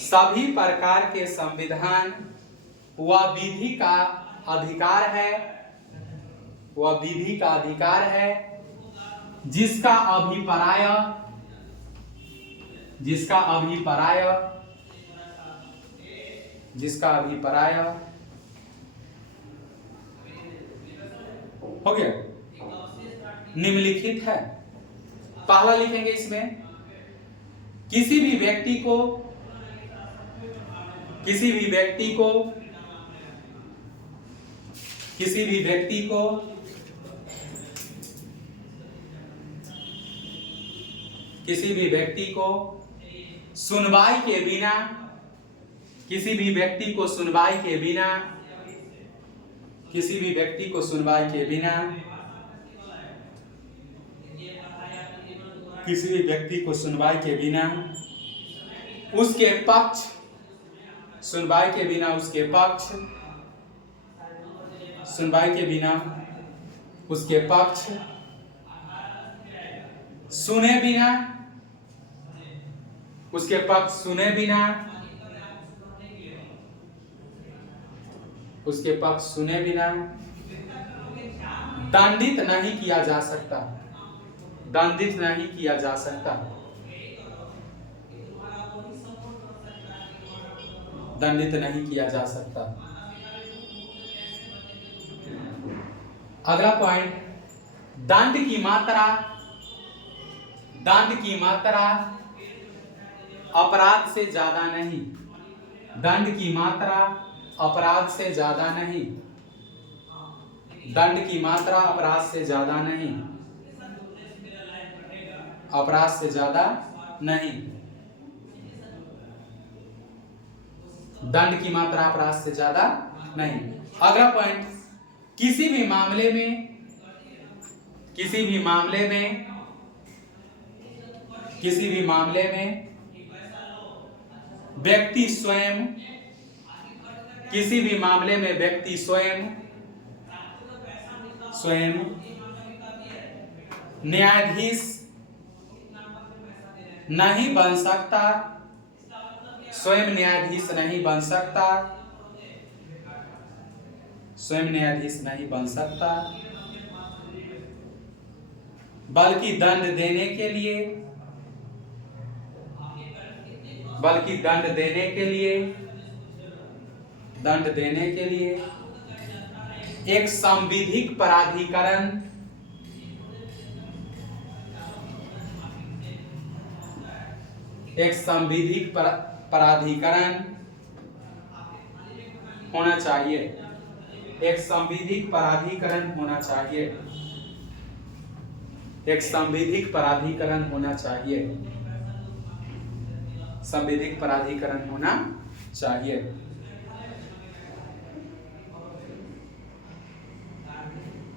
सभी प्रकार के संविधान व विधि का अधिकार है, वह विधि का अधिकार है, जिसका अभिप्राय हो गया, निम्नलिखित है। पहला लिखेंगे इसमें, किसी भी व्यक्ति को किसी भी व्यक्ति को सुनवाई के बिना, किसी भी व्यक्ति को सुनवाई के बिना, किसी भी व्यक्ति को सुनवाई के बिना, किसी भी व्यक्ति को सुनवाई के बिना उसके पक्ष, सुनवाई के बिना उसके पक्ष, सुनवाई के बिना उसके पक्ष सुने बिना, उसके पक्ष सुने बिना, उसके पक्ष सुने बिना दंडित नहीं किया जा सकता, दंडित नहीं किया जा सकता, दंडित नहीं किया जा सकता। अगला पॉइंट, दंड की मात्रा दंड की मात्रा अपराध से ज्यादा नहीं, दंड की मात्रा अपराध से ज्यादा नहीं, दंड की मात्रा अपराध से ज्यादा नहीं, अपराध से ज्यादा नहीं, दंड की मात्रा अपराध से ज्यादा नहीं। अगला पॉइंट, किसी भी मामले में किसी भी मामले में किसी भी मामले में व्यक्ति स्वयं किसी भी मामले में व्यक्ति स्वयं न्यायाधीश नहीं बन सकता, स्वयं न्यायाधीश नहीं बन सकता, स्वयं न्यायाधीश नहीं बन सकता, बल्कि दंड देने के लिए दंड देने के लिए एक संविधिक प्राधिकरण होना चाहिए, एक संविधिक प्राधिकरण होना चाहिए, एक संविधिक प्राधिकरण होना चाहिए, संविधिक प्राधिकरण होना चाहिए।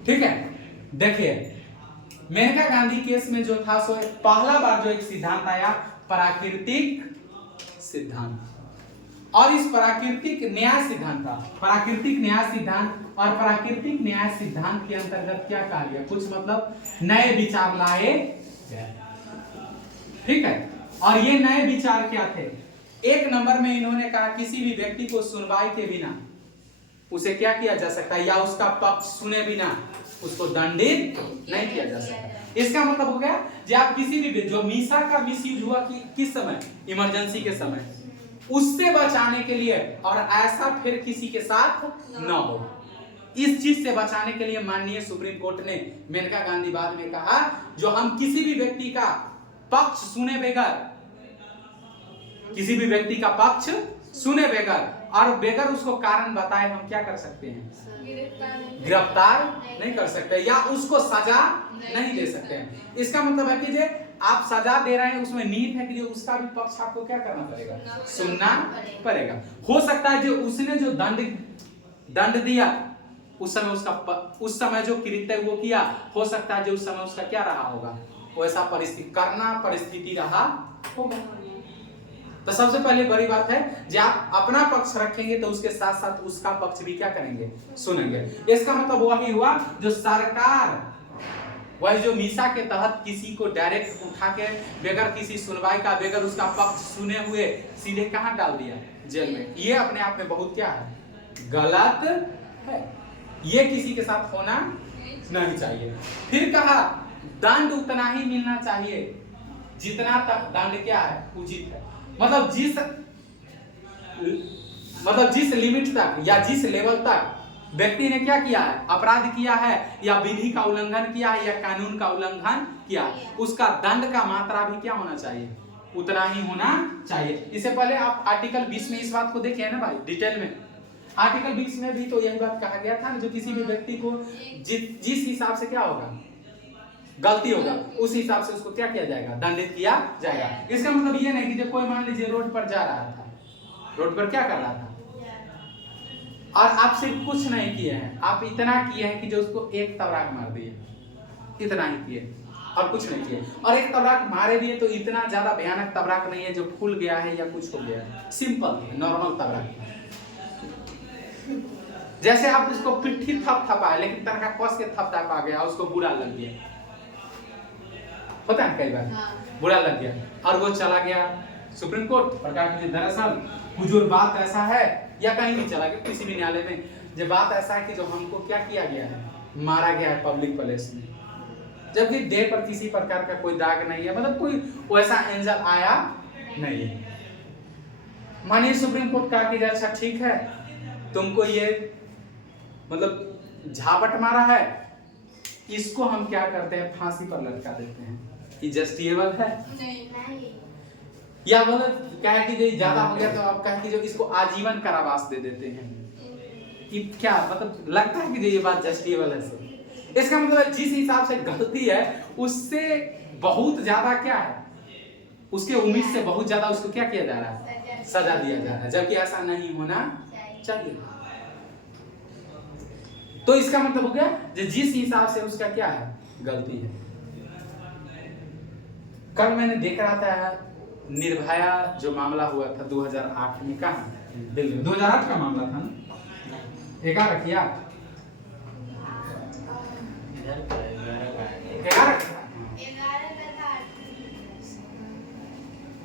ठीक है, देखिए मेनका गांधी केस में जो था सो पहला बार जो एक सिद्धांत आया प्राकृतिक सिद्धांत, और इस प्राकृतिक न्याय सिद्धांत था, प्राकृतिक न्याय सिद्धांत, और प्राकृतिक न्याय सिद्धांत के अंतर्गत क्या कहा गया, कुछ मतलब नए विचार लाए गए। ठीक है, और ये नए विचार क्या थे? एक नंबर में इन्होंने कहा किसी भी व्यक्ति को सुनवाई के बिना उसे क्या किया जा सकता है, या उसका पक्ष सुने बिना उसको दंडित नहीं किया जा सकता। इसका मतलब हो गया कि आप किसी भी जो मीसा का मिसयूज हुआ कि किस समय, इमरजेंसी के समय, उससे बचाने के लिए, और ऐसा फिर किसी के साथ न हो, इस चीज से बचाने के लिए माननीय सुप्रीम कोर्ट ने मेनका गांधी बाद में कहा जो हम किसी भी व्यक्ति का पक्ष सुने बगैर, किसी भी व्यक्ति का पक्ष सुने बगैर और बगैर उसको कारण बताए हम क्या कर सकते हैं, गिरफ्तार नहीं कर सकते, या उसको सजा नहीं दे सकते हैं। इसका मतलब है कि जो आप सजा दे रहे हैं उसमें नीत है कि जो उसका भी पक्ष आपको क्या करना पड़ेगा, सुनना पड़ेगा। हो सकता है जो उसने जो दंड दिया उस समय जो कृत्य वो किया, हो सकता है जो उस समय उसका क्या रहा होगा, वैसा परिस्थिति रहा होगा। तो सबसे पहले बड़ी बात है जब आप अपना पक्ष रखेंगे तो उसके साथ साथ उसका पक्ष भी क्या करेंगे, सुनेंगे। इसका मतलब वही हुआ जो सरकार वही जो मीसा के तहत किसी को डायरेक्ट उठा के बगैर किसी सुनवाई का, बगैर उसका पक्ष सुने हुए सीधे कहां डाल दिया, जेल में। ये अपने आप में बहुत क्या है, गलत है। ये किसी के साथ होना नहीं चाहिए। फिर कहा दंड उतना ही मिलना चाहिए जितना तक दंड क्या है, उचित है। मतलब जिस लिमिट तक या जिस लेवल तक व्यक्ति ने क्या किया है, अपराध किया है या विधि का उल्लंघन किया है या कानून का उल्लंघन किया, उसका दंड का मात्रा भी क्या होना चाहिए, उतना ही होना चाहिए। इससे पहले आप आर्टिकल 20 में इस बात को देखे है ना भाई, डिटेल में। आर्टिकल 20 में भी तो यही बात कहा गया था ना, जो किसी भी व्यक्ति को जिस हिसाब से क्या होगा, गलती होगा, उस हिसाब से उसको क्या किया जाएगा, दंडित किया जाएगा। इसका मतलब ये नहीं कि जब कोई मान लीजिए रोड पर जा रहा था, रोड पर क्या कर रहा था और आप सिर्फ कुछ नहीं किए हैं, आप इतना किए हैं कि जो उसको एक तबराक मार दिए, इतना ही किए और कुछ नहीं किए। और एक तबराक मारे दिए तो इतना ज्यादा भयानक तबराक नहीं है जो फूल गया है या कुछ हो गया है, सिंपल नॉर्मल तबराक। जैसे आप उसको पिट्ठी थपथपाए लेकिन तनका कस के थपथपा गया, उसको बुरा लग गया, होता है कई बार, बुरा लग गया और वो चला गया सुप्रीम कोर्ट और कहा कि दरअसल हुजूर बात ऐसा है, या कहीं भी चला गया किसी भी न्यायालय में, जो बात ऐसा है कि जो हमको क्या किया गया है, मारा गया है पब्लिक प्लेस में, जबकि देह पर किसी प्रकार का कोई दाग नहीं है, मतलब कोई वैसा एंजल आया नहीं है। माननीय सुप्रीम कोर्ट कहा कि अच्छा ठीक है, तुमको ये मतलब झापट मारा है, इसको हम क्या करते हैं, फांसी पर लटका देते हैं। ये जस्टिफिएबल है? नहीं। या मतलब क्या है कि जो ज्यादा हो गया तो आप कहें कि जो इसको आजीवन कारावास दे देते हैं, कि क्या मतलब लगता है कि जो ये बात जस्टिफिएबल है सर? इसका मतलब जिस हिसाब से गलती है उससे बहुत ज्यादा क्या है, उसके उम्मीद से बहुत ज्यादा उसको क्या किया जा रहा है, सजा दिया जा रहा है, जबकि ऐसा नहीं होना चाहिए। तो इसका मतलब हो गया जो जिस हिसाब से उसका क्या है, गलती है। कल मैंने देख रहा था निर्भया जो मामला हुआ था 2008 में, कहा दिल्ली में 2008 का मामला था ना, 11 किया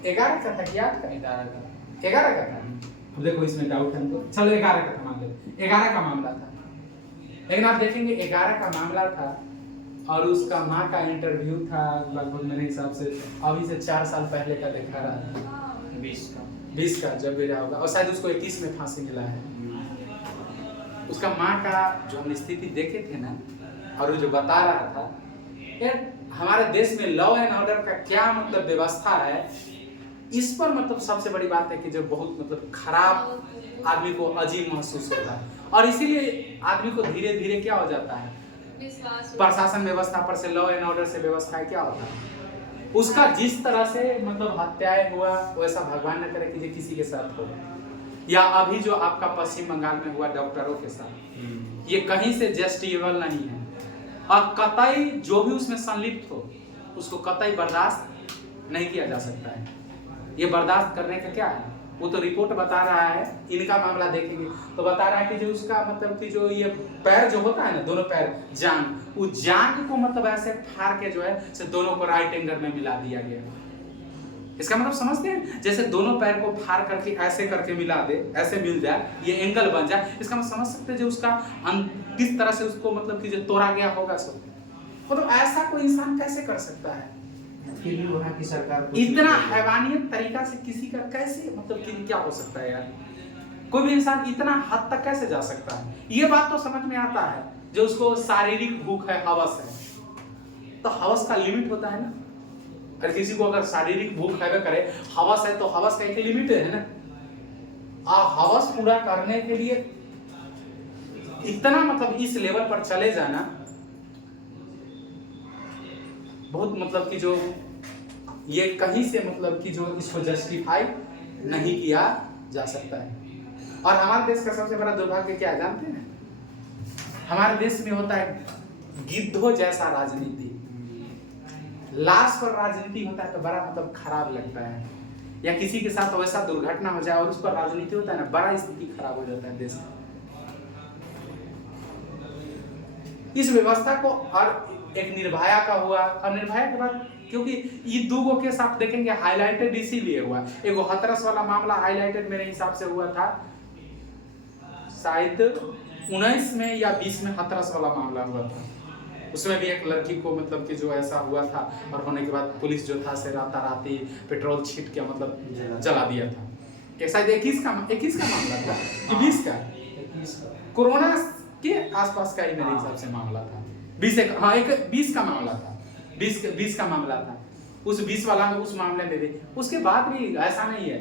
11 का था क्या, 11 का था। अब देखो इसमें डाउट है तो चलो 11 का था, मान लो 11 का मामला था। लेकिन आप देखेंगे 11 का मामला था और उसका माँ का इंटरव्यू था लगभग मेरे हिसाब से अभी से 4 साल पहले का दिखा रहा था, 20 का जब भी रहा होगा, और शायद उसको 21 में फांसी मिला है। उसका माँ का जो हम स्थिति देखे थे ना, और वो जो बता रहा था यार हमारे देश में लॉ एंड ऑर्डर का क्या मतलब व्यवस्था है, इस पर मतलब सबसे बड़ी बात है कि जो बहुत मतलब खराब आदमी को अजीब महसूस होता है, और इसीलिए आदमी को धीरे धीरे क्या हो जाता है, प्रशासन व्यवस्था पर से, लॉ एंड ऑर्डर से व्यवस्था क्या होता है, उसका जिस तरह से मतलब हत्याएं हुआ वैसा भगवान न करे कि जो किसी के साथ हो, या अभी जो आपका पश्चिम बंगाल में हुआ डॉक्टरों के साथ, ये कहीं से जस्टिफिएबल नहीं है, और कतई जो भी उसमें संलिप्त हो उसको कतई बर्दाश्त नहीं किया जा सकता है। ये बर्दाश्त करने का क्या है, वो तो रिपोर्ट बता रहा है, इनका मामला देखेंगे तो बता रहा है कि जो उसका मतलब कि जो ये पैर जो होता है ना, दोनों पैर जांग, उस जांग को मतलब ऐसे फाड़ के जो है से दोनों को राइट एंगल में मिला दिया गया। इसका मतलब समझते हैं, जैसे दोनों पैर को फाड़ करके ऐसे करके मिला दे, ऐसे मिल जाए, ये एंगल बन जाए, इसका मतलब समझ सकते हैं जो उसका किस तरह से उसको मतलब कि जो तोड़ा गया होगा सब, मतलब ऐसा कोई इंसान कैसे कर सकता है? फिर भी वहाँ की सरकार इतना हैवानियत तरीका से किसी का कैसे मतलब कि क्या हो सकता है यार, कोई भी इंसान इतना हद तक कैसे जा सकता है? ये बात तो समझ में आता है जो उसको शारीरिक भूख है, हवस है, तो हवस का लिमिट होता है ना। अगर किसी को अगर शारीरिक भूख है करे, हवस है, तो हवस का एक लिमिट है ना। हवस पूरा करने के लिए इतना मतलब इस लेवल पर चले जाना बहुत मतलब कि जो ये कहीं से मतलब कि जो इसको जस्टिफाई नहीं किया जा सकता है। और हमारे देश का सबसे बड़ा दुर्भाग्य क्या है जानते हैं? हमारे देश में होता है गिद्धों जैसा राजनीति, लाश पर राजनीति होता है तो बड़ा मतलब खराब लगता है, या किसी के साथ वैसा दुर्घटना हो जाए और उस पर राजनीति होता है ना, बड़ा स्थिति खराब हो जाता है देश में। इस व्यवस्था को, और एक निर्भया का हुआ, और निर्भया के बाद क्योंकि ये दो केस आप देखेंगे हाईलाइटेड इसीलिए हुआ, एगो हाथरस वाला मामला हाईलाइटेड मेरे हिसाब से हुआ था शायद 19 में या 20 में हाथरस वाला मामला हुआ था, उसमें भी एक लड़की को मतलब कि जो ऐसा हुआ था, और होने के बाद पुलिस जो था से राताराती पेट्रोल छीट के मतलब जला दिया था। एक शायद 21 का मामला था कि 20 का, कोरोना के आसपास का ही मेरे हिसाब से मामला था। 20 का मामला था, 20 का मामला था। उस 20 वाला में उस मामले में भी, उसके बाद भी ऐसा नहीं है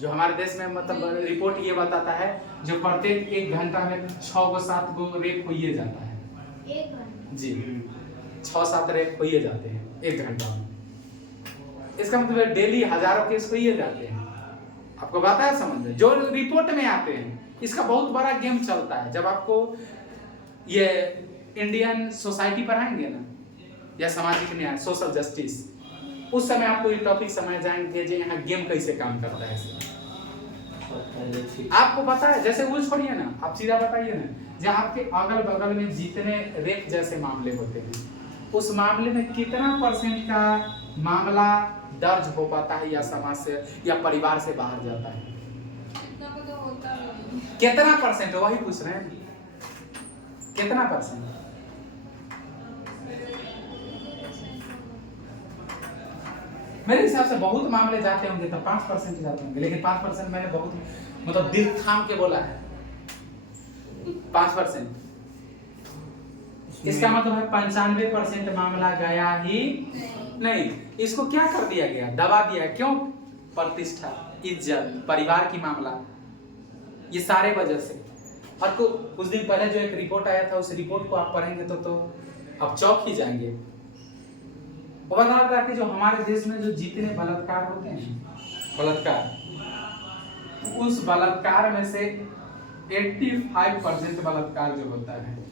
जो हमारे देश में मतलब रिपोर्ट ये बताता है जो प्रत्येक 1 घंटा में 6 गो 7 गो रेप हो जाता है। जी 6-7 रेप हो जाते हैं 1 घंटा में। इसका मतलब डेली हजारों केस हो जाते हैं। आपको बात है समझ में, जो रिपोर्ट में आते हैं। इसका बहुत बड़ा गेम चलता है। जब आपको ये इंडियन सोसाइटी पढ़ाएंगे ना, या सामाजिक न्याय, सोशल जस्टिस, उस समय आपको ये टॉपिक समझ जाएंगे जो यहाँ गेम कैसे काम करता है। आपको पता है, जैसे वो छोड़िए ना, आप सीधा बताइए ना, जहाँ आपके अगल बगल में जितने रेप जैसे मामले होते हैं, उस मामले में कितना % का मामला दर्ज हो पाता है या समाज से या परिवार से बाहर जाता है? कितना %? वही पूछ रहे हैं, कितना %? मेरे हिसाब से बहुत मामले जाते होंगे तो 5% जाते होंगे, लेकिन 5% मैंने बहुत मतलब दिल थाम के बोला है, 5%। इसका मतलब है 95% मामला गया ही नहीं। इसको क्या कर दिया गया, दबा दिया। क्यों? प्रतिष्ठा, इज्जत, परिवार की मामला, ये सारे वजह से। और कुछ दिन पहले जो एक रिपोर्ट आया था, उस रिपोर्ट को आप पढ़ेंगे तो आप चौंक ही जाएंगे। वो बता रहा था कि जो हमारे देश में जो जितने बलात्कार होते हैं, उस बलात्कार में से 85% बलात्कार जो होता है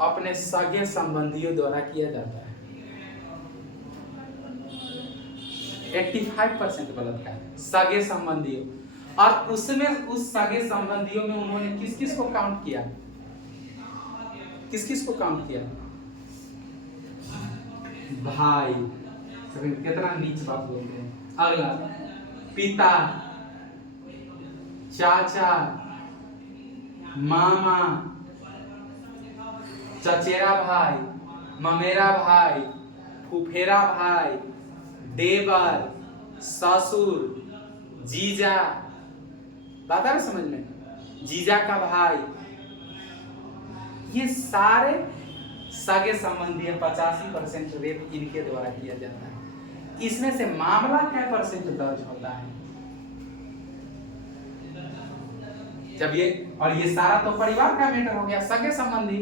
अपने सगे संबंधियों द्वारा किया जाता है। 85% बलात्कार सगे संबंधियों। और उसमें उस सगे संबंधियों में उन्होंने किस किस को काउंट किया, किस किस को काउंट किया? भाई, कितना नीच बात बोलते हैं। अगला, पिता, चाचा, मामा, चचेरा भाई, ममेरा भाई, फुफेरा भाई, देवर, ससुर, जीजा, बात आ रहा समझ में? जीजा का भाई, ये सारे सगे संबंधी है। 85% रेप इनके द्वारा किया जाता है। इसमें से मामला क्या % दर्ज होता है जब ये सारा तो परिवार का मैटर हो गया, सगे संबंधी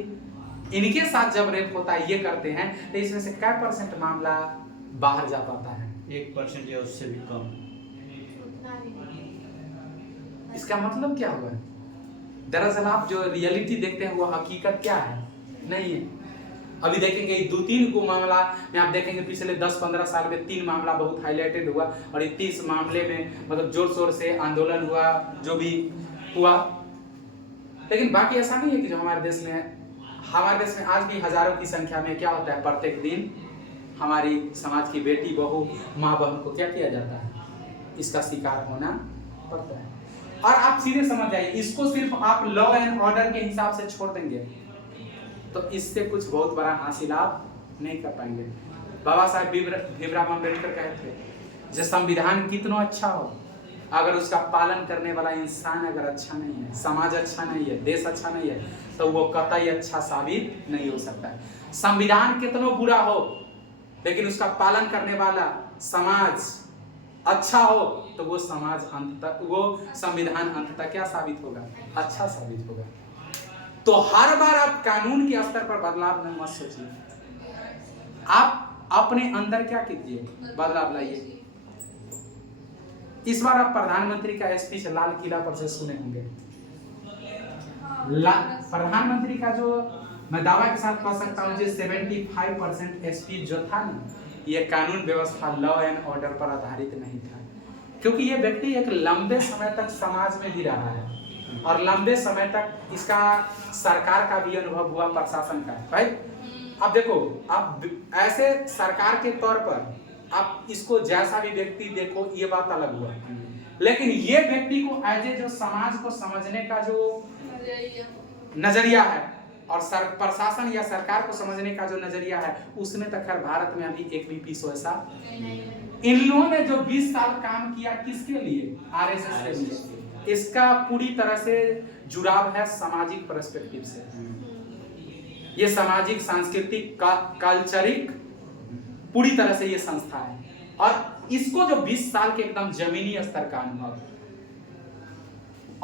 इनके साथ जब रेप होता है, ये करते हैं, तो इसमें से क्या % मामला बाहर जा पाता है? 1% या उससे भी कम। इसका मतलब क्या हुआ? दरअसल आप जो रियलिटी देखते हैं वो हकीकत क्या है? नहीं है। अभी देखेंगे 2-3 को मामला में आप देखेंगे पिछले 10-15 साल में 3 मामला बहुत हाईलाइटेड हुआ, और 30 मामले में मतलब जोर शोर से आंदोलन हुआ, जो भी हुआ। लेकिन बाकी ऐसा नहीं है कि जो हमारे देश में आज भी हजारों की संख्या में क्या होता है, प्रत्येक दिन हमारी समाज की बेटी, बहू, माँ, बहन को क्या किया जाता है, इसका शिकार होना पड़ता है। और आप सीधे समझ जाइए, इसको सिर्फ आप लॉ एंड ऑर्डर के हिसाब से छोड़ देंगे तो इससे कुछ बहुत बड़ा हासिल आप नहीं कर पाएंगे। बाबा साहब भीमराव अम्बेडकर कहते थे, जो संविधान कितना अच्छा हो, अगर उसका पालन करने वाला इंसान अगर अच्छा नहीं है, समाज अच्छा नहीं है, देश अच्छा नहीं है, तो वो कतई अच्छा साबित नहीं हो सकता है। संविधान कितना बुरा हो लेकिन उसका पालन करने वाला समाज अच्छा हो, तो वो समाज अंततः, वो संविधान अंततः क्या साबित होगा? अच्छा साबित होगा। तो हर बार आप कानून के स्तर पर बदलाव नहीं मत सोचिए, आप अपने अंदर क्या कीजिए, बदलाव लाइए। इस बार आप प्रधानमंत्री का स्पीच लाल किला पर से सुने होंगे। प्रधानमंत्री का जो मैं दावा के साथ कह सकता हूँ, जो 75% स्पीच जो था ना, ये कानून व्यवस्था, लॉ एंड ऑर्डर पर आधारित नहीं था। क्योंकि ये व्यक्ति एक लंबे समय तक समाज में भी रहा है और लंबे समय तक इसका सरकार का भी अनुभव हुआ, प्रशासन का। भाई अब देखो, आप ऐसे सरकार के तौर पर आप इसको जैसा भी व्यक्ति देखो, ये बात अलग हुआ, लेकिन ये व्यक्ति को एज ए जो समाज को समझने का जो नजरिया है और प्रशासन या सरकार को समझने का जो नजरिया है, उसमें तक खैर भारत में अभी एक भी पीस ऐसा। इन लोगों ने जो 20 साल काम किया किसके लिए? आरएसएस के लिए। इसका पूरी तरह से जुड़ाव है सामाजिक पर्सपेक्टिव से। ये सामाजिक, सांस्कृतिक, कल्चरिक पूरी तरह से ये संस्था है, और इसको जो 20 साल के एकदम जमीनी स्तर का अनुभव,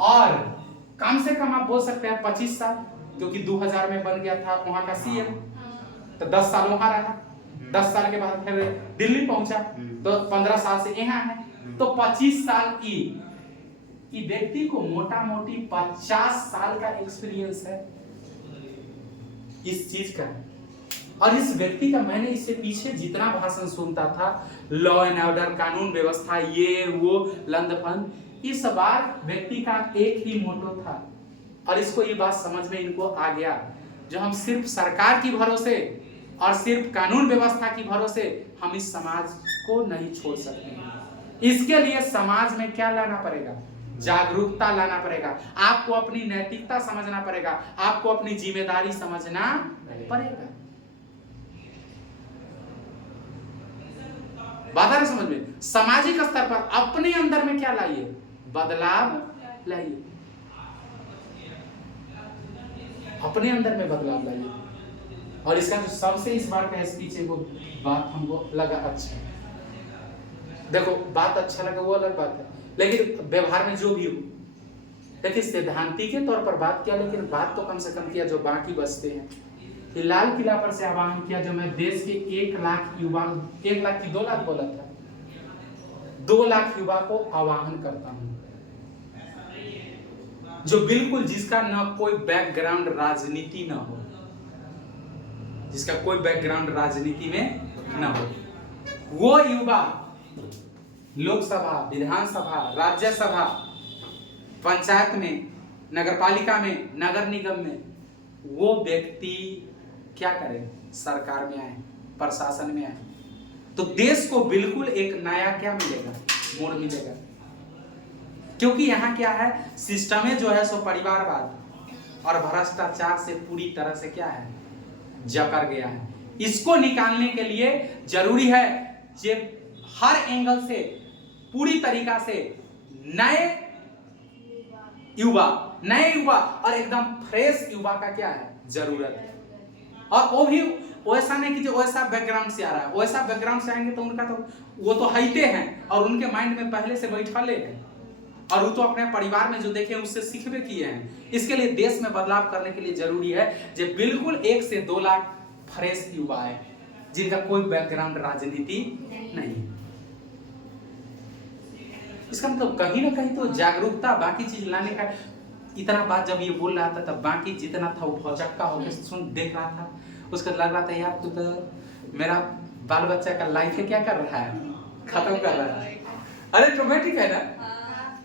और कम से कम आप बोल सकते हैं 25 साल, क्योंकि 2000 में बन गया था वहां का सीएम, तो 10 साल वहां रहा, 10 साल के बाद फिर दिल्ली पहुंचा, तो 15 साल से यहाँ है, तो 25 साल की व्यक्ति को मोटा मोटी 50 साल का एक्सपीरियंस है इस चीज का। और इस व्यक्ति का, मैंने इससे पीछे जितना भाषण सुनता था, लॉ एंड ऑर्डर, कानून व्यवस्था, ये वो लंदफंद, इस बार व्यक्ति का एक ही मोटो था, और इसको ये बात समझ में इनको आ गया, जो हम सिर्फ सरकार की भरोसे और सिर्फ कानून व्यवस्था की भरोसे हम इस समाज को नहीं छोड़ सकते हैं। इसके लिए समाज में क्या लाना पड़ेगा? जागरूकता लाना पड़ेगा, आपको अपनी नैतिकता समझना पड़ेगा, आपको अपनी जिम्मेदारी समझना पड़ेगा। बात आ रही समझ में? सामाजिक स्तर पर अपने अंदर में क्या लाइए? बदलाव लाइए, अपने अंदर में बदलाव लाइए। और इसका जो सबसे इस बार का स्पीच है वो बात हमको लगा अच्छा। देखो बात अच्छा लगा वो अलग बात है, लेकिन व्यवहार में जो भी हो, देखिए सिद्धांति के तौर पर बात किया, लेकिन बात तो कम से कम किया जो बाकी बचते हैं। ये लाल किला पर से आह्वान किया जो मैं देश के 1 लाख युवा, 1 लाख की 2 लाख बोला था, 2 लाख युवा को आह्वान करता हूं, जो बिल्कुल जिसका ना कोई बैकग्राउंड राजनीति ना हो, जिसका कोई बैकग्राउंड राजनीति में ना हो, वो युवा लोकसभा, विधानसभा, राज्यसभा, पंचायत में, नगरपालिका में, नगर निगम में, वो व्यक्ति क्या करे, सरकार में आए, प्रशासन में आए, तो देश को बिल्कुल एक नया क्या मिलेगा, मोड़ मिलेगा। क्योंकि यहाँ क्या है, सिस्टम जो है सो परिवारवाद और भ्रष्टाचार से पूरी तरह से क्या है, जकड़ गया है। इसको निकालने के लिए जरूरी है कि हर एंगल से पूरी तरीका से नए युवा और एकदम फ्रेश युवा का क्या है, जरूरत है। और वो भी वैसा नहीं कि जो वैसा बैकग्राउंड से आ रहा है, वैसा बैकग्राउंड से आएंगे तो उनका तो वो तो हाइटे हैं और उनके माइंड में पहले से बैठले हैं और वो तो अपने परिवार में जो देखे उससे सीखबे किए हैं। इसके लिए देश में बदलाव करने के लिए जरूरी है कि बिल्कुल 1 से 2 लाख फ्रेश युवा है जिनका कोई बैकग्राउंड राजनीति नहीं। इसका मतलब कहीं ना कहीं तो जागरूकता, बाकी चीज लाने का। इतना बात जब ये बोल रहा था तब बाकी जितना था वो भौचक्का होकर सुन देख रहा था, उसको लग रहा था यार तू तो मेरा बाल बच्चा का लाइफ है क्या कर रहा है, खत्म कर रहा है। अरे ऑटोमेटिक है ना,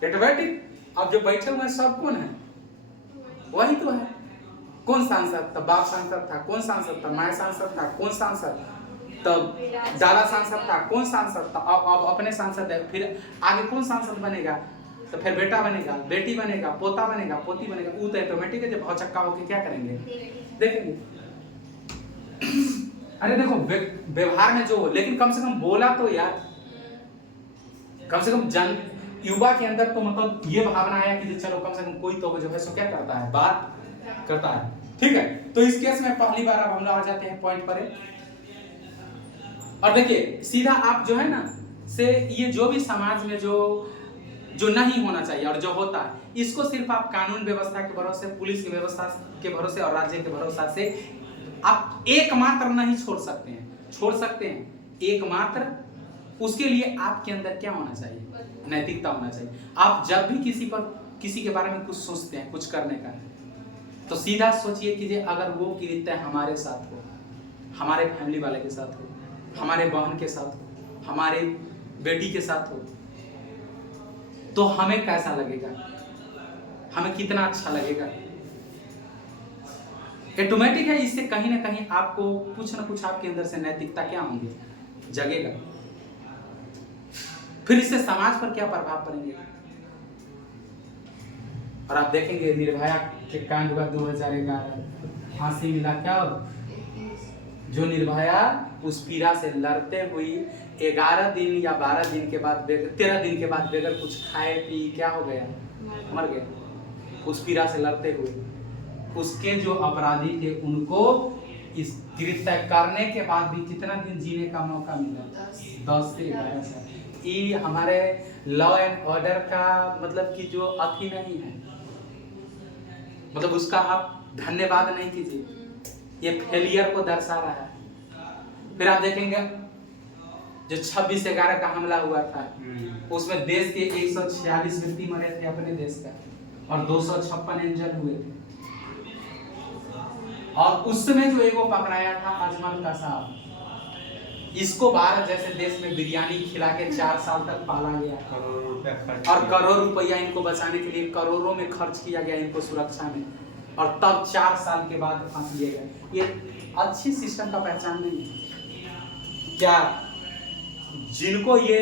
ऑटोमेटिक। अब जो बैठे हुए सब कौन है, वही तो है। कौन सांसद था, बाप सांसद था, कौन सांसद था, माँ सांसद था, कौन सांसद, तब दादा सांसद था, कौन सांसद था, अब अपने सांसद है, फिर आगे कौन सांसद बनेगा, तो फिर बेटा बनेगा, बेटी बनेगा, पोता बनेगा, पोती बनेगा। वो तो ऑटोमेटिक है, जब भौचक्का होके क्या करेंगे, देखेंगे। अरे देखो व्यवहार में जो हो, लेकिन कम से कम बोला तो यार, कम से कम जन युवा के अंदर तो मतलब ये भावना आया कि चलो कम से कम कोई तो जो है सो क्या करता है, बात करता है। ठीक है, तो इस केस में पहली बार अब हम लोग आ जाते हैं पॉइंट पर। और देखिए सीधा आप जो है ना से ये जो भी समाज में जो नहीं होना चाहिए और जो होता है, इसको सिर्फ आप कानून व्यवस्था के भरोसे, पुलिस की व्यवस्था के भरोसे और राज्य के भरोसा से आप एकमात्र नहीं छोड़ सकते हैं, एकमात्र। उसके लिए आपके अंदर क्या होना चाहिए, नैतिकता होना चाहिए। आप जब भी किसी के बारे में कुछ सोचते हैं, कुछ करने का, तो सीधा सोचिए कि अगर वो कृत्य हमारे साथ हो, हमारे फैमिली वाले के साथ हो, हमारे बहन के साथ हो, हमारे बेटी के साथ हो, तो हमें कैसा लगेगा, हमें कितना अच्छा लगेगा। ऑटोमेटिक है, इससे कहीं ना कहीं आपको कुछ ना कुछ आपके अंदर से नैतिकता क्या होंगे, जगेगा। फिर इससे समाज पर क्या प्रभाव पड़ेंगे। और आप देखेंगे निर्भया के कांड हुआ 2011, फांसी मिला क्या, जो निर्भया उस पीड़ा से लड़ते हुई 11 दिन या 12 दिन के बाद, 13 दिन के बाद बगैर कुछ खाए पी क्या हो गया, मर गया। उस पीड़ा से लड़ते हुए उसके जो अपराधी थे उनको इस कृत्य करने के बाद भी कितना दिन जीने का मौका मिला, 10 से 11 साल। ये हमारे लॉ एंड ऑर्डर का मतलब कि जो अथी नहीं है, मतलब उसका आप धन्यवाद नहीं कीजिए, ये फेलियर को दर्शा रहा है। फिर आप देखेंगे जो 26/11 का हमला हुआ था, उसमें देश के 146 व्यक्ति मरे थे अपने देश का, और 256 इंजर हुए थे। और उस समय जो एगो पकड़ाया था अजमल कसाब, इसको भारत जैसे देश में बिरयानी खिला के 4 साल तक पाला गया, और करोड़ रुपया इनको बचाने के लिए करोड़ों में खर्च किया गया इनको सुरक्षा में, और तब 4 साल के बाद फांसी दिया गया। ये अच्छी सिस्टम का पहचान नहीं है क्या, जिनको ये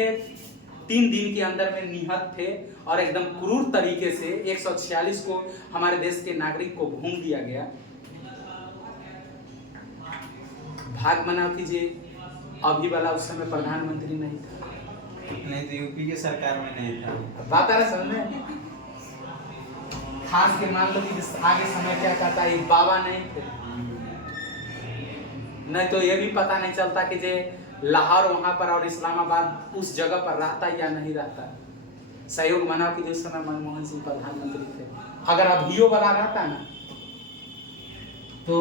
3 दिन के अंदर में निहत थे और एकदम क्रूर तरीके से 146 को हमारे देश के नागरिक को भून दिया गया। भाग मना कीजिए अभी वाला उस समय प्रधानमंत्री नहीं था, नहीं तो यूपी के सरकार में नहीं था। बात आ रहा समझे, खास के मान लो कि आगे समय क्या कहता है, बाबा नहीं थे, नहीं तो ये भी पता नहीं चलता कि जे लाहौर वहां पर और इस्लामाबाद उस जगह पर रहता या नहीं रहता। सहयोग मना कि जिस समय मनमोहन सिंह प्रधानमंत्री थे, अगर अभियो वाला रहता ना तो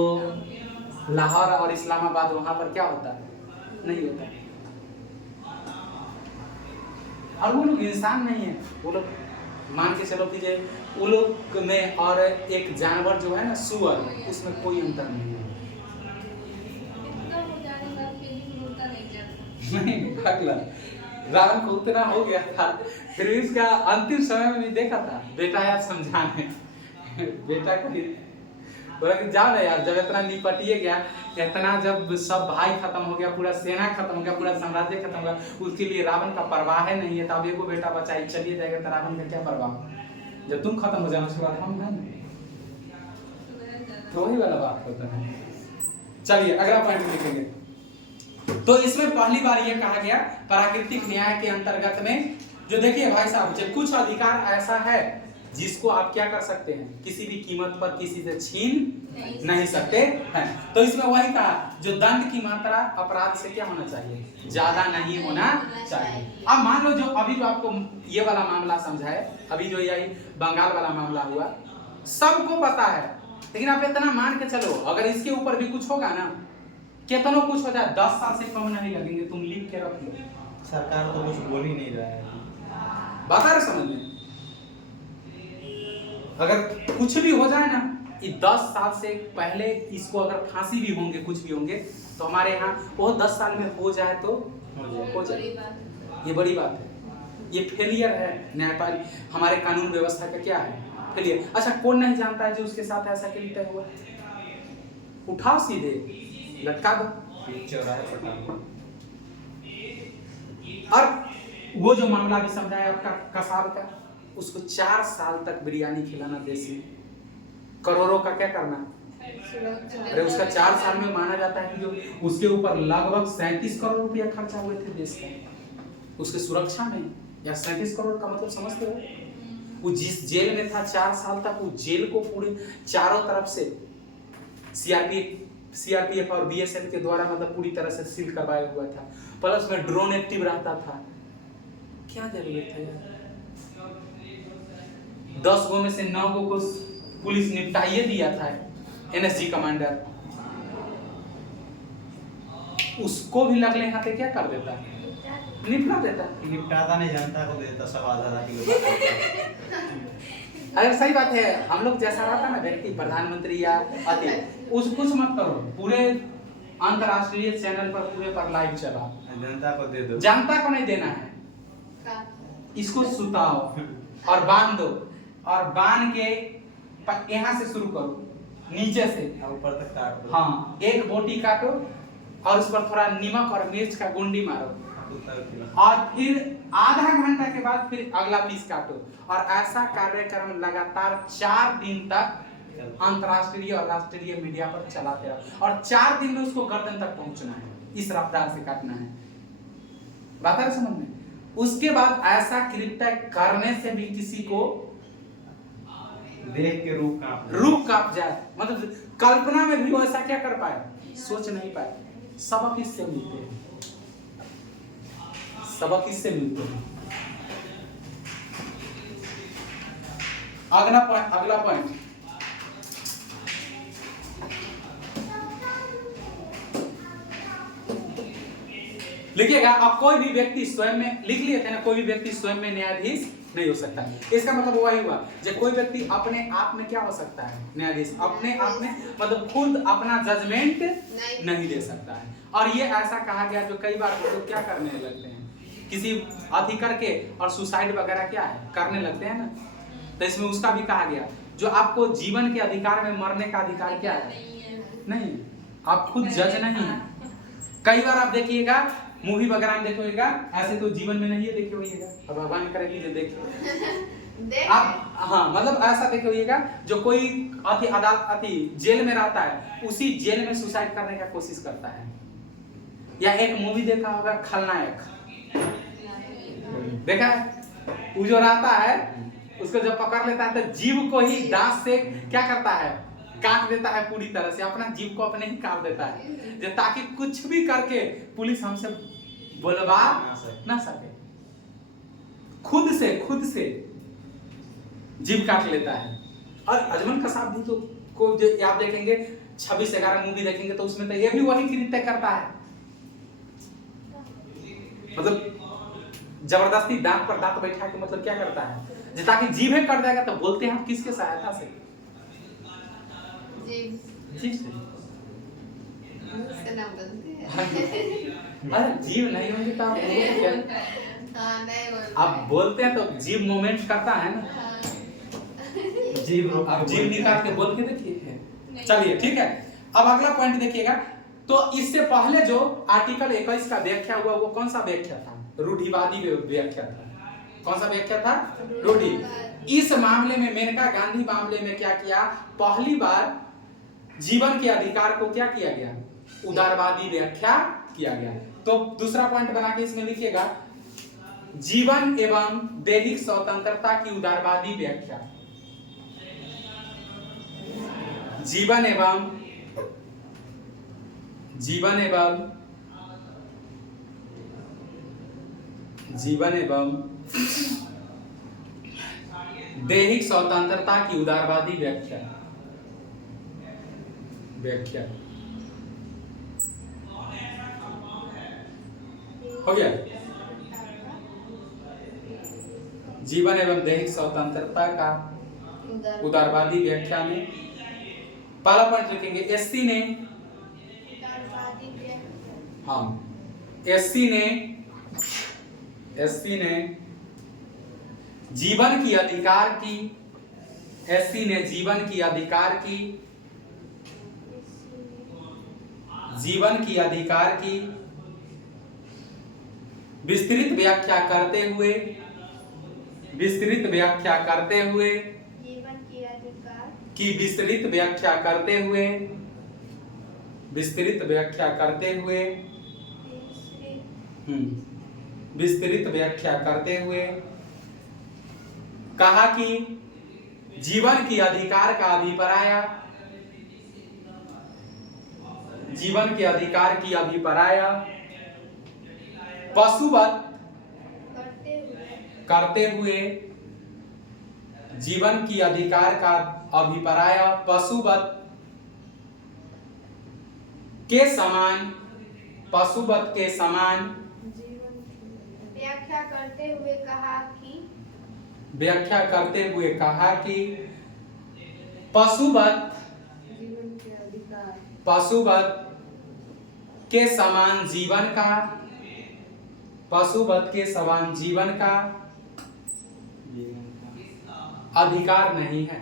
लाहौर और इस्लामाबाद वहां पर क्या होता, नहीं होता। और वो लोग इंसान नहीं है, वो लोग मान के चलो कि वो लोग में और एक जानवर जो है ना सुअर, उसमें कोई अंतर नहीं है। नहीं अगला रावण को उतना हो गया था, फिर भी इसका अंतिम समय में भी देखा था बेटा यार समझाने बेटा को बोला कि जाओ ना यार, जब इतना निपटिए गया, इतना जब सब भाई खत्म हो गया, पूरा सेना खत्म हो गया, पूरा साम्राज्य खत्म हो गया, उसके लिए रावण का परवाह है नहीं है, तब एगो बेटा बचा चलिए जाएगा तो रावण का क्या परवाह, जब तुम खत्म हो जाओ उसके बाद हम हैं। तो वही वाला बात होता है। चलिए अगला पॉइंट लिखेंगे। तो इसमें पहली बार यह कहा गया प्राकृतिक न्याय के अंतर्गत में, जो देखिए भाई साहब, जो कुछ अधिकार ऐसा है जिसको आप क्या कर सकते हैं, किसी भी कीमत पर किसी से छीन नहीं सकते हैं। तो इसमें वही कहा, जो दंड की मात्रा अपराध से क्या होना चाहिए, ज्यादा नहीं होना चाहिए। अब मान लो जो अभी जो आपको ये वाला मामला समझाए, अभी जो यही बंगाल वाला मामला हुआ, सबको पता है, लेकिन आप इतना मान के चलो अगर इसके ऊपर भी कुछ होगा ना, कितना कुछ हो जाए, 10 साल से कम नहीं लगेंगे, तुम लिख के रख लो। सरकार तो कुछ बोल ही नहीं रहा है, बता रहे समझ में। अगर कुछ भी हो जाए ना, ये 10 साल से पहले इसको अगर फांसी भी होंगे, कुछ भी होंगे, तो हमारे यहाँ वो 10 साल में हो जाए तो हो जाए। ये बड़ी बात है, ये फेलियर है न्यायपालिका, हमारे कानून व्यवस्था का क्या है, फेलियर। अच्छा कौन नहीं जानता है जो उसके साथ ऐसा क्यों हुआ, उठाओ सीधे लटका दो चौराहे पर। और वो जो मामला भी समझाया आपका कसाब का, उसको 4 साल तक बिरयानी खिलाना देसी, करोड़ों का क्या करना, अरे उसका 4 साल में माना जाता है कि जो उसके ऊपर लगभग 37 करोड़ रुपया खर्चा हुए थे देश का, उसके सुरक्षा में। या 37 करोड़ का मतलब समझते हो, वो जिस जेल में था 4 साल तक, वो जेल को पूरे चारों तरफ से सीआरपीएफ और बीएसएफ के द्वारा मतलब पूरी तरह से सील करवाया हुआ था, प्लस में ड्रोन एक्टिव रहता था। क्या जरूरत है यार, 10 गो में से 9 गो को पुलिस निपटाइए दिया था, एनएसजी कमांडर, उसको भी लगले हाथे क्या कर देता, निपटा देता। निपटाता नहीं, जनता को देता सब आधा किलो। अगर सही बात है, हम लोग जैसा रहता ना व्यक्ति, प्रधानमंत्री या अति, उस कुछ मत करो, पूरे अंतरराष्ट्रीय चैनल पर पूरे पर लाइव चला, जनता को दे दो, जनता को नहीं देना है, इसको सुताओ और बांध दो, और बांध के यहाँ से शुरू करो नीचे से ऊपर तक काट दो। हाँ, एक बोटी काटो और उस पर थोड़ा नमक और मिर्च का गुंडी मारो, और फिर आधा घंटा के बाद फिर अगला पीस काटो, और ऐसा कार्यक्रम लगातार 4 दिन तक अंतरराष्ट्रीय और राष्ट्रीय मीडिया पर चलाते रहो, और 4 दिन में उसको गर्दन तक पहुंचना है, इस रफ्तार से काटना है। बात है समझ में। उसके बाद ऐसा कृत्य करने से भी किसी को देख के रूह कांप जाए, मतलब कल्पना में भी वो ऐसा क्या कर पाए, सोच नहीं पाए। सबक इससे मिलते हैं, सबक इससे मिलते हैं। अगला पॉइंट लिखिएगा। अब कोई भी व्यक्ति स्वयं में, लिख लिए थे ना, कोई भी व्यक्ति स्वयं में न्यायाधीश नहीं हो सकता। इसका मतलब वही हुआ, जब कोई व्यक्ति अपने आप में क्या हो सकता है, न्यायाधीश, अपने आप में मतलब खुद अपना जजमेंट नहीं दे सकता है। और ये ऐसा कहा गया, जो कई बार लोग क्या करने लगते हैं, किसी अति करके और सुसाइड वगैरह क्या है करने लगते हैं ना, तो इसमें उसका भी कहा गया, जो आपको जीवन के अधिकार में मरने का अधिकार क्या है, नहीं, आप खुद जज नहीं है। कई बार आप देखिएगा मूवी वगैरह में देखिएगा, ऐसे तो जीवन में नहीं है, देखे होइएगा, अब भगवान करे कि देखे आप, हाँ मतलब ऐसा देखे होइएगा, जो कोई अति जेल में रहता है, उसी जेल में सुसाइड करने का कोशिश करता है। या एक मूवी देखा होगा खलनायक, देखा है, वो जो रहता है उसको जब पकड़ लेता है तो जीव को ही दांत से क्या करता है, काट देता है पूरी तरह से, अपना जीव को अपने ही काट देता है, जो ताकि कुछ भी करके पुलिस हमसे बुलवा ना सके। खुद से जीव काट लेता है। और अजमल कसाब भी तो को जो आप देखेंगे 26/11 मूवी देखेंगे तो उसमें तो ये भी वही कृत्य करता है, मतलब जबरदस्ती दांत पर दांत बैठा के मतलब क्या करता है, ताकि जीभ कर देगा। तो बोलते हैं हम किसके सहायता से? जीभ से। मुंह से ना बोलते हैं। अरे जीभ नहीं होंगे तो आप बोलोगे क्या? हाँ, नहीं बोलते। आप बोलते हैं तो जीभ मूवमेंट करता है ना, हाँ। आप जीभ निकाल के बोल के देखिए। चलिए ठीक है, अब अगला पॉइंट देखिएगा। तो इससे पहले जो आर्टिकल 21 का व्याख्या हुआ वो कौन सा व्याख्या था? रूढ़िवादी व्याख्या था। कौन सा व्याख्या था? रूढ़ि। इस मामले में मेनका गांधी मामले में क्या किया? पहली बार जीवन के अधिकार को क्या किया गया? उदारवादी व्याख्या किया गया। तो दूसरा पॉइंट बना के इसमें लिखिएगा, जीवन एवं दैहिक स्वतंत्रता की उदारवादी व्याख्या। जीवन एवं दैहिक स्वतंत्रता की उदारवादी व्याख्या। हो गया? जीवन एवं दैहिक स्वतंत्रता का उदारवादी व्याख्या में पहला पॉइंट लिखेंगे, एससी ने जीवन की अधिकार की विस्तृत व्याख्या करते हुए कहा कि जीवन के अधिकार की अभिप्राय पशुवत करते हुए जीवन की अधिकार का अभिप्राय पशुवत के समान व्याख्या करते हुए कहा कि पशुवत के समान जीवन का अधिकार नहीं है,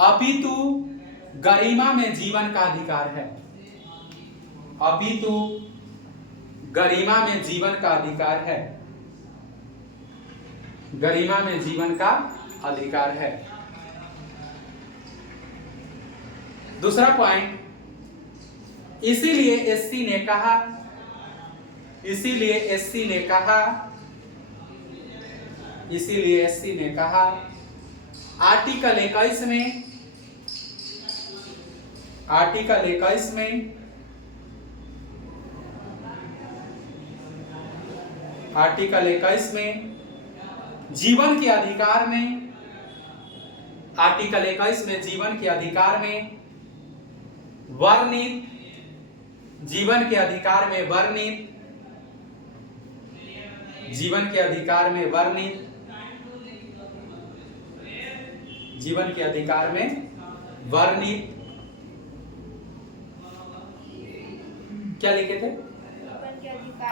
अपितु गरिमा में जीवन का अधिकार है। गरिमा में जीवन का अधिकार है। दूसरा पॉइंट, इसीलिए एससी ने कहा आर्टिकल 21 में जीवन के अधिकार में वर्णित क्या लिखे थे?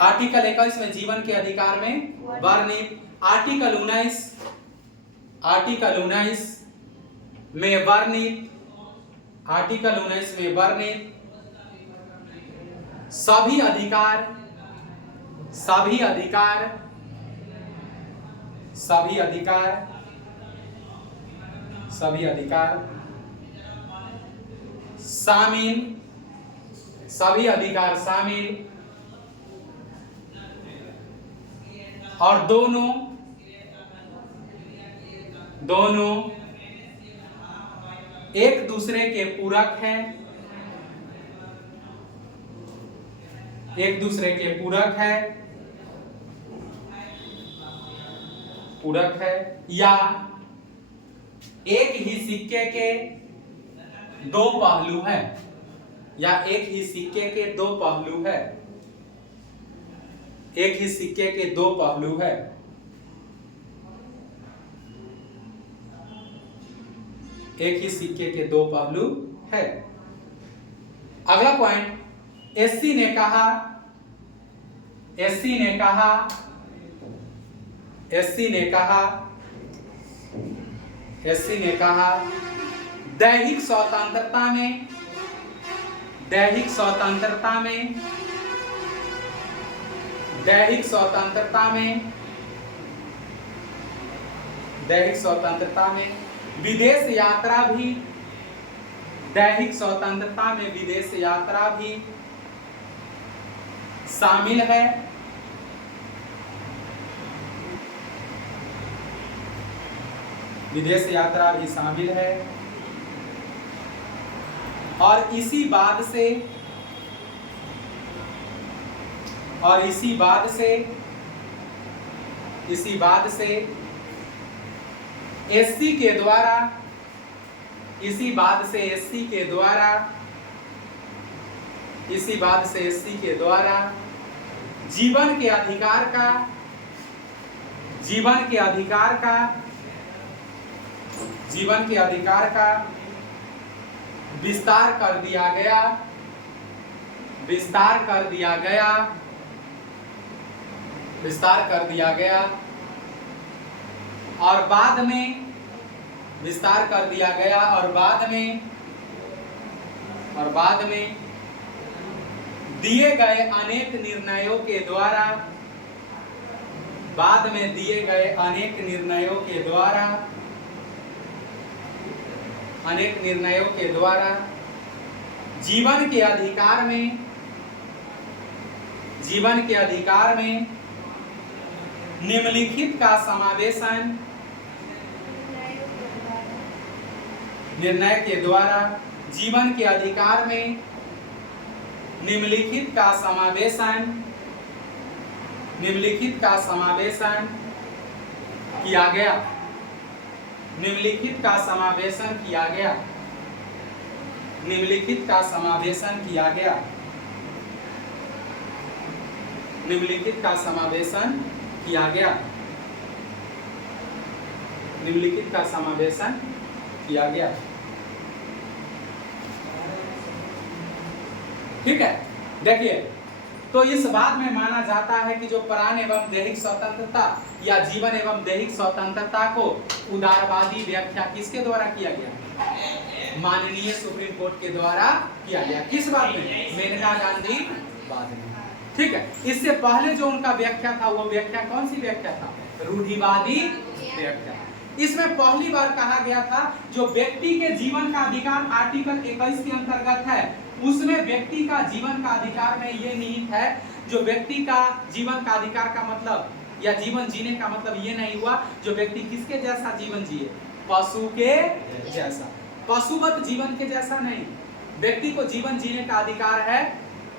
आर्टिकल 21 में जीवन के अधिकार में वर्णित, आर्टिकल 19 में वर्णित सभी अधिकार शामिल और दोनों दोनों एक दूसरे के पूरक है, एक दूसरे के पूरक है, पूरक है, या एक ही सिक्के के दो पहलू है, या एक ही सिक्के के दो पहलू है, एक ही सिक्के के दो पहलू है। एक ही सिक्के के दो पहलू है। अगला पॉइंट, एससी ने कहा, एससी ने कहा, एससी ने कहा, एससी ने कहा दैहिक स्वतंत्रता में, दैहिक स्वतंत्रता में, दैहिक स्वतंत्रता में, दैहिक स्वतंत्रता में विदेश यात्रा भी, दैहिक स्वतंत्रता में विदेश यात्रा भी शामिल है। विदेश यात्रा भी शामिल है। और इसी बात से, और इसी बात से, इसी बात से एससी के द्वारा, इसी बात से एससी के द्वारा, इसी बात से एससी के द्वारा जीवन के अधिकार का, जीवन के अधिकार का, जीवन के अधिकार का विस्तार कर दिया गया, विस्तार कर दिया गया, विस्तार कर दिया गया। और बाद में विस्तार कर दिया गया, और बाद में, और बाद में दिए गए अनेक निर्णयों के द्वारा, बाद में दिए गए अनेक निर्णयों के द्वारा, अनेक निर्णयों के द्वारा जीवन के अधिकार में, जीवन के अधिकार में निम्नलिखित का समावेशन, निर्णय के द्वारा जीवन के अधिकार में निम्नलिखित का समावेशन, निम्नलिखित का समावेशन किया गया, निम्नलिखित का समावेशन किया गया, निम्नलिखित का समावेशन किया गया, निम्नलिखित का समावेशन किया गया, निम्नलिखित का समावेशन किया गया। ठीक है, देखिए, तो इस बात में माना जाता है कि जो प्राण एवं दैहिक स्वतंत्रता या जीवन एवं दैहिक स्वतंत्रता को उदारवादी व्याख्या किसके द्वारा किया गया? माननीय सुप्रीम कोर्ट के द्वारा किया गया। किस बात में? मेनका गांधी बाद में। ठीक है, इससे पहले जो उनका व्याख्या था वो व्याख्या कौन सी व्याख्या था? रूढ़िवादी व्याख्या। इसमें पहली बार कहा गया था जो व्यक्ति के जीवन का अधिकार आर्टिकल 21 के अंतर्गत है, उसमें व्यक्ति का जीवन का अधिकार में ये निहित है, जो व्यक्ति का जीवन का अधिकार का मतलब या जीवन जीने का मतलब ये नहीं हुआ जो व्यक्ति किसके जैसा जीवन जिए, पशु के जैसा, पशुवत जीवन के जैसा नहीं। व्यक्ति को जीवन जीने का अधिकार है,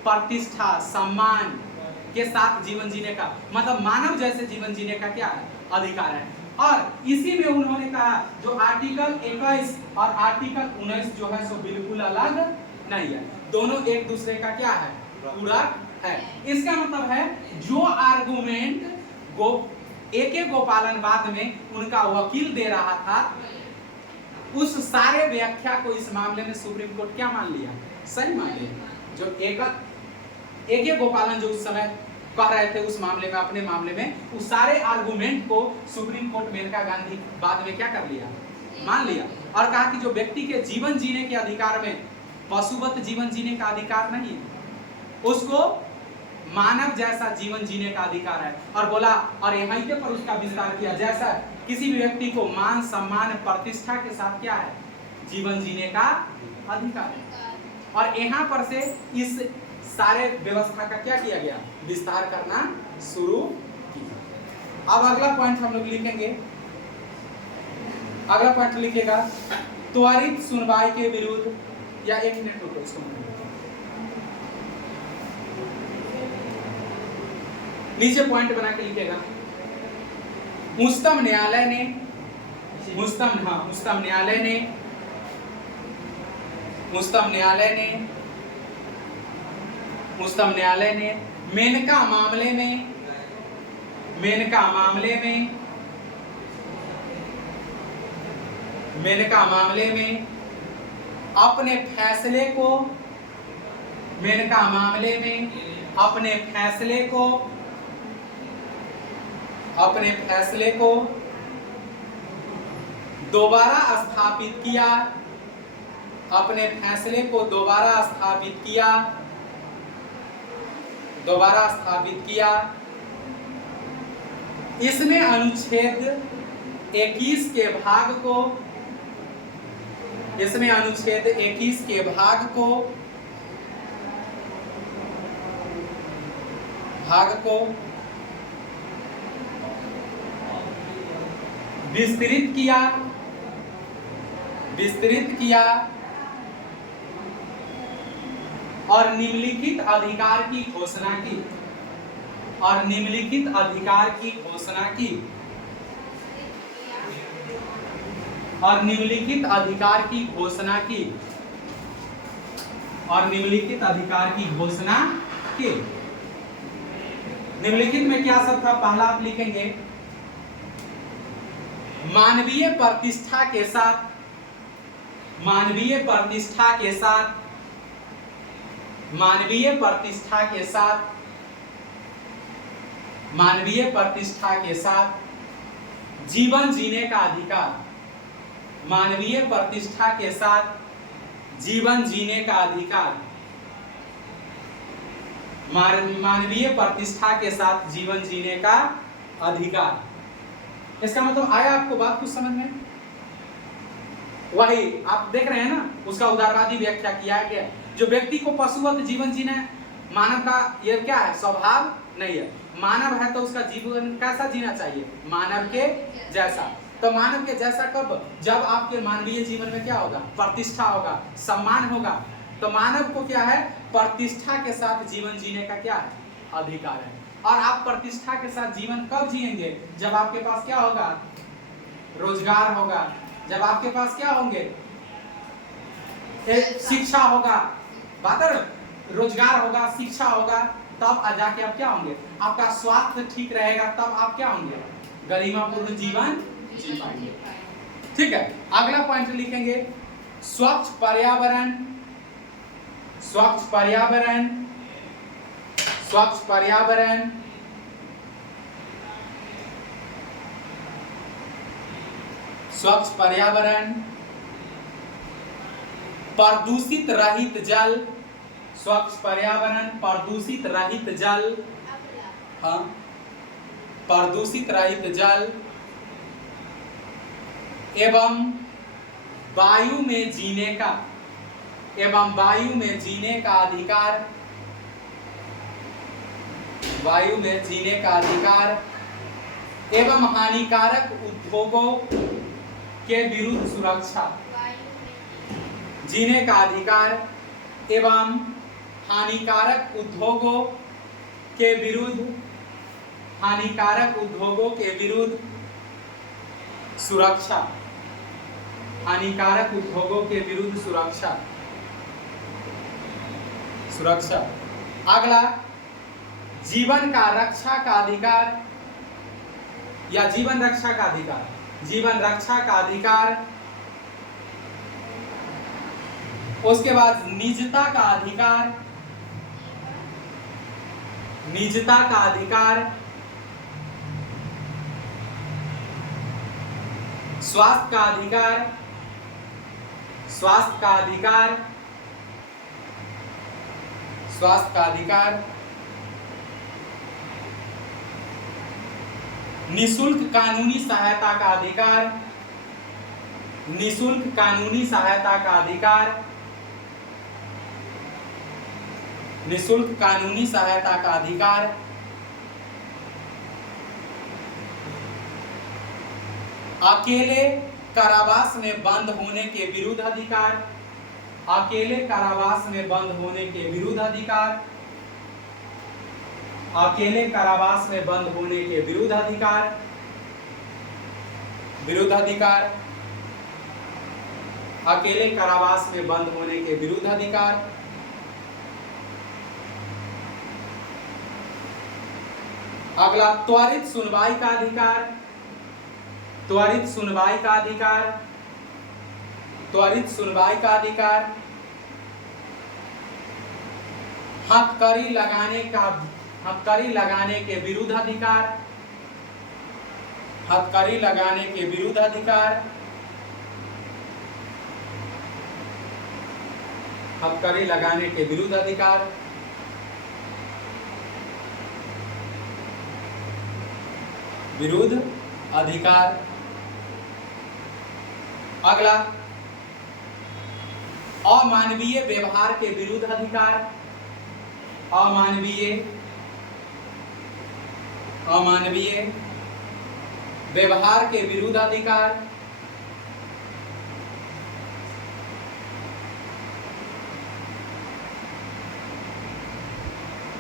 प्रतिष्ठा सम्मान के साथ जीवन जीने का, मतलब मानव जैसे जीवन जीने का क्या है? अधिकार है। और इसी में उन्होंने कहा जो आर्टिकल 21 और आर्टिकल 19 जो है सो बिल्कुल अलग नहीं है, दोनों एक दूसरे का क्या है? पूरक है। इसका मतलब है जो आर्गुमेंट AK गोपालनवाद में उनका वकील दे रहा था, उस सारे व्याख्या को इस मामले में सुप्रीम कोर्ट क्या मान लिया? सही मान लिया। जो AK गोपालन जो उस समय कह रहे थे उस मामले में, अपने मामले में, उस सारे आर्गुमेंट को सुप्रीम कोर्ट मेनका गांधी बाद में क्या कर लिया? मान लिया। और कहा कि जो व्यक्ति के जीवन जीने के अधिकार में पशुवत जीवन जीने का अधिकार नहीं है, उसको मानव जैसा जीवन जीने का अधिकार है। और बोला, और यहीं के पर उसका विस्तार किया, जैसा किसी भी व्यक्ति को मान सम्मान प्रतिष्ठा के साथ क्या है? जीवन जीने का अधिकार है। और यहाँ पर से इस सारे व्यवस्था का क्या किया गया? विस्तार करना शुरू किया। अब अगला पॉइंट हम लोग लिखेंगे, अगला पॉइंट लिखिएगा, त्वरित सुनवाई के विरुद्ध, या 1 मिनट रुको इसको। नीचे पॉइंट बना के लिखिएगा, उच्चतम न्यायालय ने मेनका मामले में अपने फैसले को दोबारा स्थापित किया। इसने अनुच्छेद 21 के भाग को विस्तृत किया और निम्नलिखित अधिकार की घोषणा की। निम्नलिखित में क्या सब था? पहला आप लिखेंगे, मानवीय प्रतिष्ठा के साथ जीवन जीने का अधिकार। मानवीय प्रतिष्ठा के साथ जीवन जीने का अधिकार। इसका मतलब आया आपको बात कुछ समझ में? वही आप देख रहे हैं ना, उसका उदारवादी व्याख्या किया गया। जो व्यक्ति को पशुवत जीवन जीना, मानव का ये क्या है? स्वभाव नहीं है। मानव है तो उसका जीवन कैसा जीना चाहिए? मानव के जैसा। तो मानव के जैसा कब? जब आपके मानवीय जीवन में क्या होगा? प्रतिष्ठा होगा, सम्मान होगा। तो मानव को क्या है? प्रतिष्ठा के साथ जीवन जीने का क्या है? अधिकार है। और आप प्रतिष्ठा के साथ जीवन कब जिएंगे? जब आपके पास क्या होगा? रोजगार होगा। जब आपके पास क्या होंगे? शिक्षा होगा। बात है, रोजगार होगा, शिक्षा होगा, तब जाके आप क्या होंगे? आपका स्वास्थ्य ठीक रहेगा, तब आप क्या होंगे? गरिमापूर्ण जीवन जी पाएंगे। ठीक है, अगला पॉइंट लिखेंगे, स्वच्छ पर्यावरण प्रदूषित रहित जल एवं वायु में जीने का अधिकार एवं हानिकारक उद्योगों के विरुद्ध सुरक्षा। जीने का अधिकार एवं हानिकारक उद्योगों के विरुद्ध सुरक्षा। अगला, जीवन का रक्षा का अधिकार या जीवन रक्षा का अधिकार। उसके बाद निजता का अधिकार, स्वास्थ्य का अधिकार, निःशुल्क कानूनी सहायता का अधिकार, कारावास में बंद होने के विरुद्ध अधिकार, अकेले कारावास में बंद होने के विरुद्ध अधिकार, अकेले कारावास में बंद होने के विरुद्ध अधिकार, विरुद्ध अधिकार, अकेले कारावास में बंद होने के विरुद्ध अधिकार। अगला त्वरित सुनवाई का अधिकार, त्वरित सुनवाई का अधिकार, त्वरित सुनवाई का अधिकार। हथकड़ी लगाने के विरुद्ध अधिकार, हथकड़ी लगाने के विरुद्ध अधिकार, हथकड़ी लगाने के विरुद्ध अधिकार। विरुद्ध अधिकार। अगला अमानवीय व्यवहार के विरुद्ध अधिकार, अमानवीय व्यवहार के विरुद्ध अधिकार।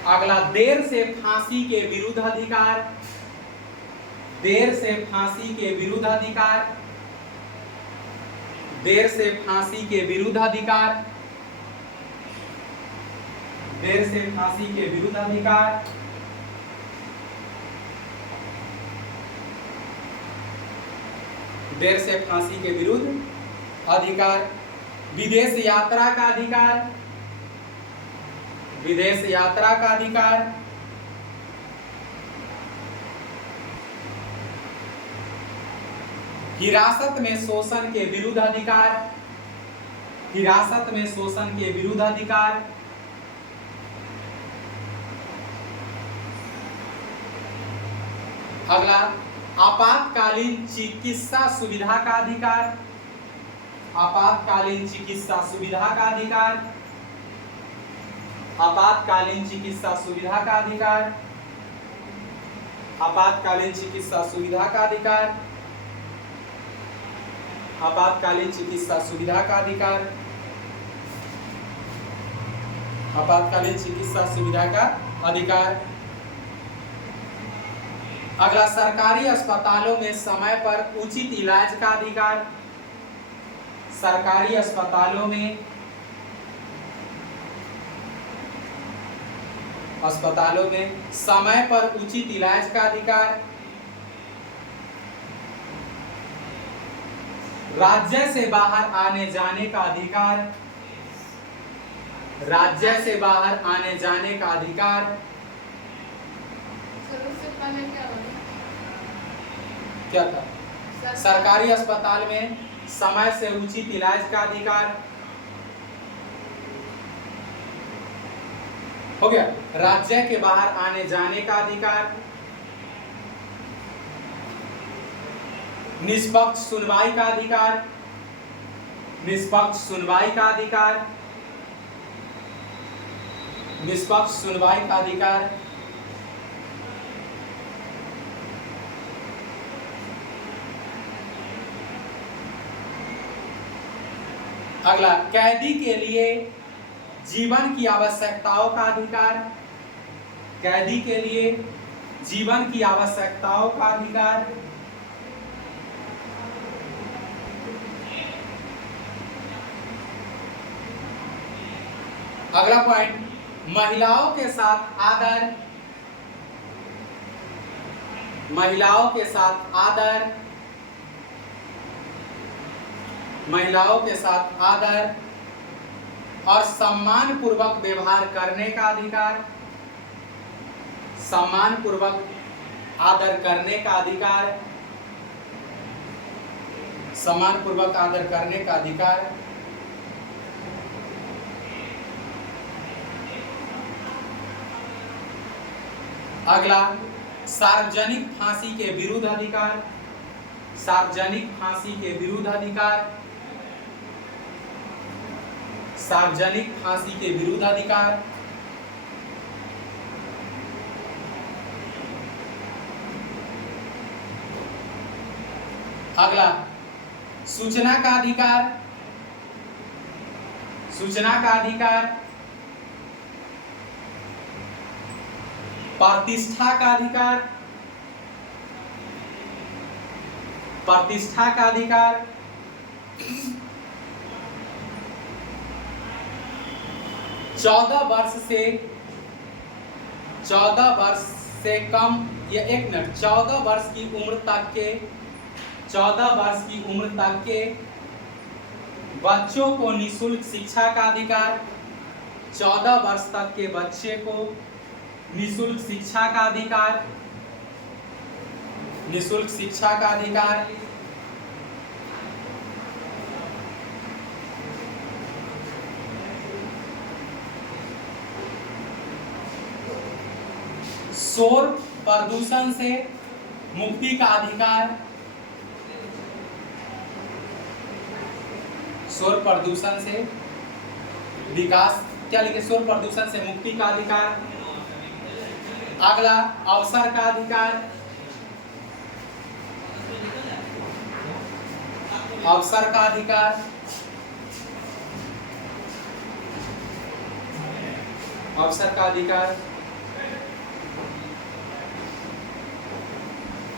अगला देर से फांसी के विरुद्ध अधिकार, देर से फांसी के विरुद्ध अधिकार, देर से फांसी के विरुद्ध अधिकार, देर से फांसी के विरुद्ध अधिकार। देर से फांसी के विरुद्ध अधिकार। विदेश यात्रा का अधिकार, विदेश यात्रा का अधिकार। हिरासत में शोषण के विरुद्ध अधिकार, हिरासत में शोषण के विरुद्ध अधिकार। अगला आपातकालीन चिकित्सा सुविधा का अधिकार, आपातकालीन चिकित्सा सुविधा का अधिकार, आपातकालीन चिकित्सा सुविधा का अधिकार, आपातकालीन चिकित्सा सुविधा का अधिकार, आपातकालीन चिकित्सा सुविधा का अधिकार, आपातकालीन चिकित्सा सुविधा का अधिकार। अगला सरकारी अस्पतालों में समय पर उचित इलाज का अधिकार, सरकारी अस्पतालों में समय पर उचित इलाज का अधिकार। राज्य से बाहर आने जाने का अधिकार, राज्य से बाहर आने जाने का अधिकार। क्या था? सरकारी अस्पताल में समय से उचित इलाज का अधिकार हो गया। राज्य के बाहर आने जाने का अधिकार। निष्पक्ष सुनवाई का अधिकार, निष्पक्ष सुनवाई का अधिकार, निष्पक्ष सुनवाई का अधिकार। अगला कैदी के लिए जीवन की आवश्यकताओं का अधिकार, कैदी के लिए जीवन की आवश्यकताओं का अधिकार। अगला पॉइंट, महिलाओं के साथ आदर, महिलाओं के साथ आदर, महिलाओं के साथ आदर और सम्मान पूर्वक व्यवहार करने का अधिकार, सम्मान पूर्वक आदर करने का अधिकार, सम्मान पूर्वक आदर करने का अधिकार। अगला सार्वजनिक फांसी के विरुद्ध अधिकार, सार्वजनिक फांसी के विरुद्ध अधिकार, सार्वजनिक फांसी के विरुद्ध अधिकार। अगला सूचना का अधिकार, सूचना का अधिकार, प्रतिष्ठा का अधिकार, प्रतिष्ठा का अधिकार, 14 वर्ष से कम, या 1 मिनट, 14 वर्ष की उम्र तक के, 14 वर्ष की उम्र तक के बच्चों को निःशुल्क शिक्षा का अधिकार, 14 वर्ष तक के बच्चे को निःशुल्क शिक्षा का अधिकार, निःशुल्क शिक्षा का अधिकार, शोर प्रदूषण से मुक्ति का अधिकार, शोर प्रदूषण से विकास, क्या लिखे, शोर प्रदूषण से मुक्ति का अधिकार। अगला अवसर का अधिकार, अवसर का अधिकार, अवसर का अधिकार।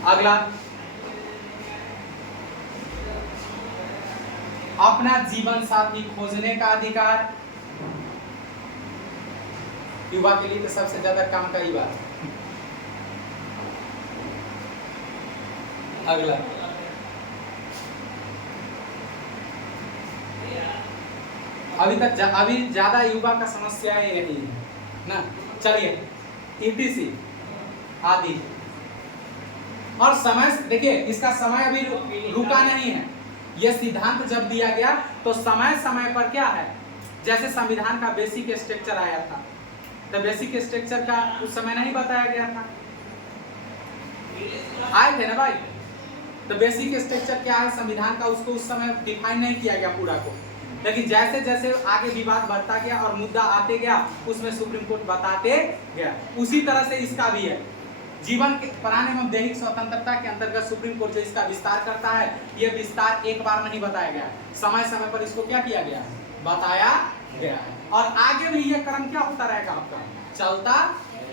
अगला अपना जीवन साथी खोजने का अधिकार, युवा के लिए तो सबसे ज्यादा काम का ही बात। अगला अभी ज्यादा युवा का समस्या है यही है ना। चलिए ETC आदि, और समय देखिए, इसका समय अभी रुका नहीं है। यह सिद्धांत जब दिया गया तो समय समय पर क्या है, जैसे संविधान का बेसिक स्ट्रक्चर आया था, तो बेसिक स्ट्रक्चर का उस समय नहीं बताया गया था, आए थे ना भाई। तो बेसिक स्ट्रक्चर क्या है संविधान का, उसको उस समय डिफाइन नहीं किया गया पूरा को, लेकिन जैसे जैसे आगे विवाद बढ़ता गया और मुद्दा आते गया, उसमें सुप्रीम कोर्ट बताते गया। उसी तरह से इसका भी है, जीवन के प्राण एवं दैहिक स्वतंत्रता के अंतर्गत सुप्रीम कोर्ट जो इसका विस्तार करता है, यह विस्तार एक बार नहीं बताया गया, समय समय पर इसको क्या किया गया, बताया गया है। और आगे भी यह क्रम क्या होता रहेगा, आपका चलता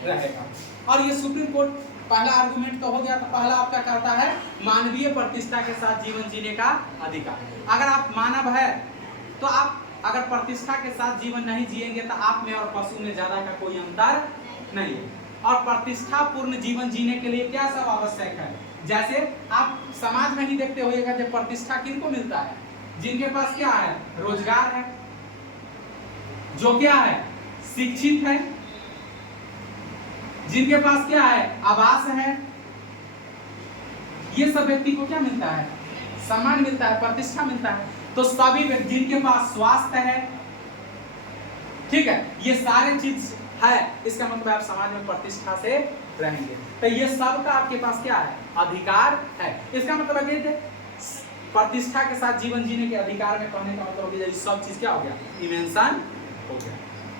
रहेगा। और ये सुप्रीम कोर्ट, पहला आर्गुमेंट तो हो गया, तो पहला आपका कहता है मानवीय प्रतिष्ठा के साथ जीवन जीने का अधिकार। अगर आप मानव है तो आप अगर प्रतिष्ठा के साथ जीवन नहीं जिएंगे तो आप में और पशु में ज्यादा का कोई अंतर नहीं है। और प्रतिष्ठा पूर्ण जीवन जीने के लिए क्या सब आवश्यक है, जैसे आप समाज में ही देखते होइएगा कि प्रतिष्ठा किनको मिलता है, जिनके पास क्या है, रोजगार है, जो क्या है, शिक्षित है, जिनके पास क्या है, आवास है, ये सब व्यक्ति को क्या मिलता है, सम्मान मिलता है, प्रतिष्ठा मिलता है। तो सभी व्यक्ति जिनके पास स्वास्थ्य है, ठीक है, ये सारे चीज है, इसका मतलब आप समाज में प्रतिष्ठा से रहेंगे। तो ये सब का आपके पास क्या है, अधिकार है। इसका मतलब है प्रतिष्ठा के साथ जीवन जीने के अधिकार में कहने का मतलब है सब चीज क्या हो गया, इमेंशन हो गया।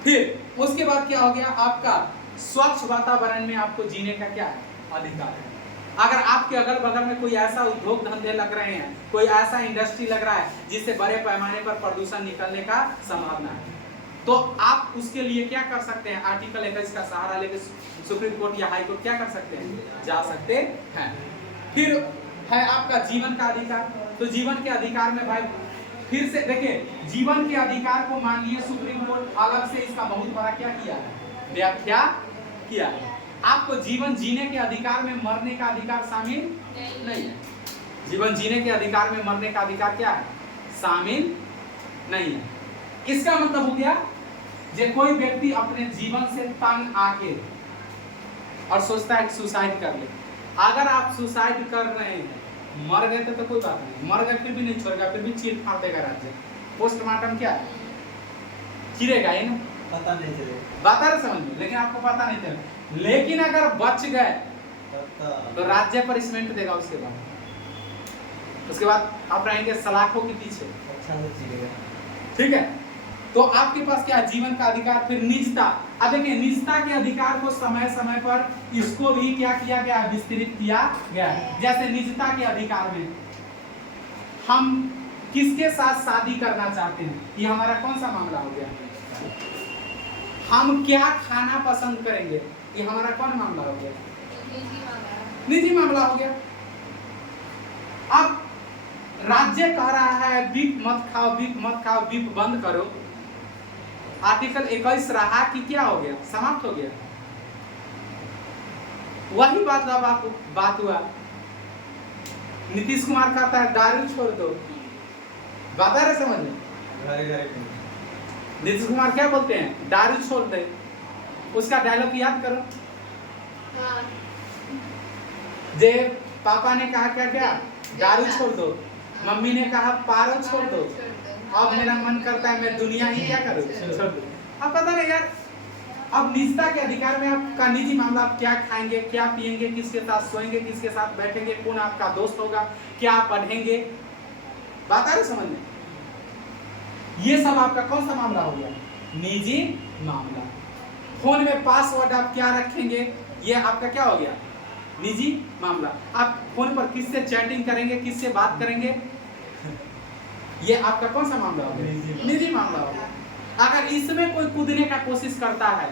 फिर उसके बाद क्या हो गया, आपका स्वच्छ वातावरण में आपको जीने का क्या है, अधिकार है। अगर आपके अगल बगल में कोई ऐसा उद्योग धंधे लग रहे हैं, कोई ऐसा इंडस्ट्री लग रहा है जिससे बड़े पैमाने पर प्रदूषण निकलने का संभावना है, तो आप उसके लिए क्या कर सकते हैं, आर्टिकल 21 का सहारा लेकर सुप्रीम कोर्ट या हाई कोर्ट क्या कर सकते हैं, जा सकते हैं। फिर है आपका जीवन का अधिकार। तो जीवन के अधिकार में भाई फिर से देखिए, जीवन के अधिकार को मान लिए सुप्रीम कोर्ट अलग से इसका बहुत बड़ा क्या किया है, व्याख्या किया है। आपको जीवन जीने के अधिकार में मरने का अधिकार शामिल नहीं है। जीवन जीने के अधिकार में मरने का अधिकार क्या है, शामिल नहीं है। इसका मतलब हो गया जे कोई व्यक्ति अपने जीवन से तंग आके और सोचता है कि सुसाइड कर ले, अगर आप सुसाइड कर रहे हैं, मर गए तो कोई बात नहीं, मर गए फिर भी नहीं छोड़ेगा, फिर भी चीर फाड़ देगा राज्य। पोस्टमार्टम क्या है, चिरेगा ही ना, पता नहीं चलेगा, बता रहे समझ में, लेकिन आपको पता नहीं चलेगा। लेकिन अगर बच गए तो राज्य पनिशमेंट देगा, उसके बाद आप रहेंगे सलाखों के पीछे, अच्छा से जिएगा। ठीक है। तो आपके पास क्या है, जीवन का अधिकार। फिर निजता। अब देखिए, निजता के अधिकार को समय समय पर इसको भी क्या किया गया, विस्तृत किया गया है। जैसे निजता के अधिकार में हम किसके साथ शादी करना चाहते हैं, ये हमारा कौन सा मामला हो गया। हम क्या खाना पसंद करेंगे, ये हमारा कौन मामला हो गया, निजी मामला हो गया। अब राज्य कह रहा है बीफ मत खाओ, बीफ मत खाओ, बीफ बंद करो। आर्टिकल 21 रहा कि क्या हो गया, समाप्त हो गया। वही बात अब आपको बात हुआ, नीतीश कुमार कहता है दारू छोड़ दो, बात आ रहा समझ में। नीतीश कुमार क्या बोलते हैं, दारू छोड़ दे। उसका डायलॉग याद करो, जे पापा ने कहा क्या क्या, दारू छोड़ दो, मम्मी ने कहा पारो छोड़ दो, अब मेरा मन करता है मैं दुनिया ही क्या करूं, छोड़ दो। अब पता नहीं यार, अब निजता के अधिकार में आपका निजी मामला, आप क्या खाएंगे, क्या पिएंगे, किसके साथ सोएंगे, किसके साथ बैठेंगे, कौन आपका दोस्त होगा, क्या पढ़ेंगे, बात आ रही समझ में। ये सब आपका कौन सा मामला हो गया, निजी मामला। फोन में पासवर्ड आप क्या रखेंगे, ये आपका क्या हो गया, निजी मामला। आप फोन पर किससे चैटिंग करेंगे, किससे बात करेंगे, ये आपका कौन सा मामला हो गया, निजी मामला हो गया। अगर इसमें कोई कूदने का कोशिश करता है,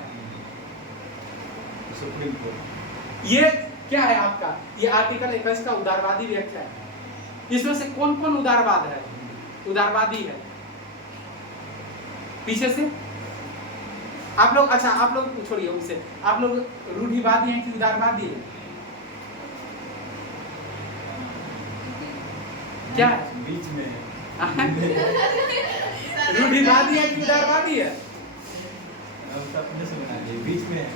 सुप्रीम कोर्ट, ये क्या है आपका, ये आर्टिकल 21 का उदारवादी व्याख्या है। इसमें से कौन कौन उदारवाद है, उदारवादी है पीछे से आप लोग, अच्छा आप लोग छोड़िए उनसे, आप लोग रूढ़िवादी हैं कि उदारवादी है, क्या है बीच में है। रूढ़िवादी है कि उदारवादी है, अब तो अपने से बना लिए, बीच में है।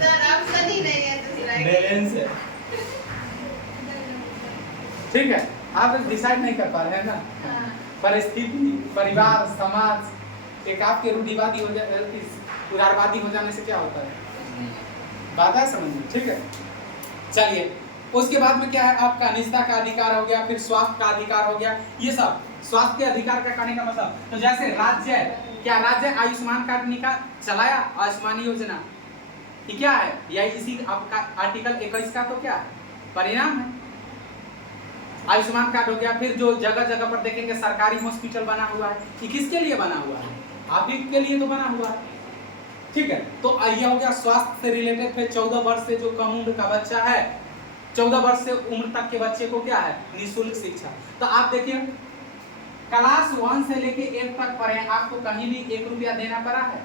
सर ऑप्शन ही नहीं है तो सिलाई बैलेंस है। ठीक है, आप डिसाइड नहीं कर पा रहे हैं ना, परिस्थिति, परिवार, समाज, एक आपके रूढ़िवादी हो जाए, उदारवादी हो जाने से क्या होता है, बात है समझ में। ठीक है, चलिए उसके बाद में क्या है, आपका निजता का अधिकार हो गया, फिर स्वास्थ्य का अधिकार हो गया। ये सब स्वास्थ्य के अधिकार का कहने का मतलब, तो जैसे राज्य, क्या राज्य आयुष्मान कार्ड चलाया, आयुष्मान योजना, ये क्या है, यही इसी आपका आर्टिकल 21 का तो क्या है, परिणाम है। आयुष्मान कार्ड हो गया, फिर जो जगह जगह पर देखेंगे सरकारी हॉस्पिटल बना हुआ है, ये किसके लिए बना हुआ है, आप ही के लिए तो बना हुआ है। ठीक है, तो ये हो गया स्वास्थ्य से रिलेटेड। फिर 14 वर्ष से जो कम उम्र का बच्चा है, 14 वर्ष से उम्र तक के बच्चे को क्या है, निःशुल्क शिक्षा। तो आप देखिए क्लास 1 से लेके 8 तक पढ़े, आपको कहीं भी 1 रुपया देना पड़ा है,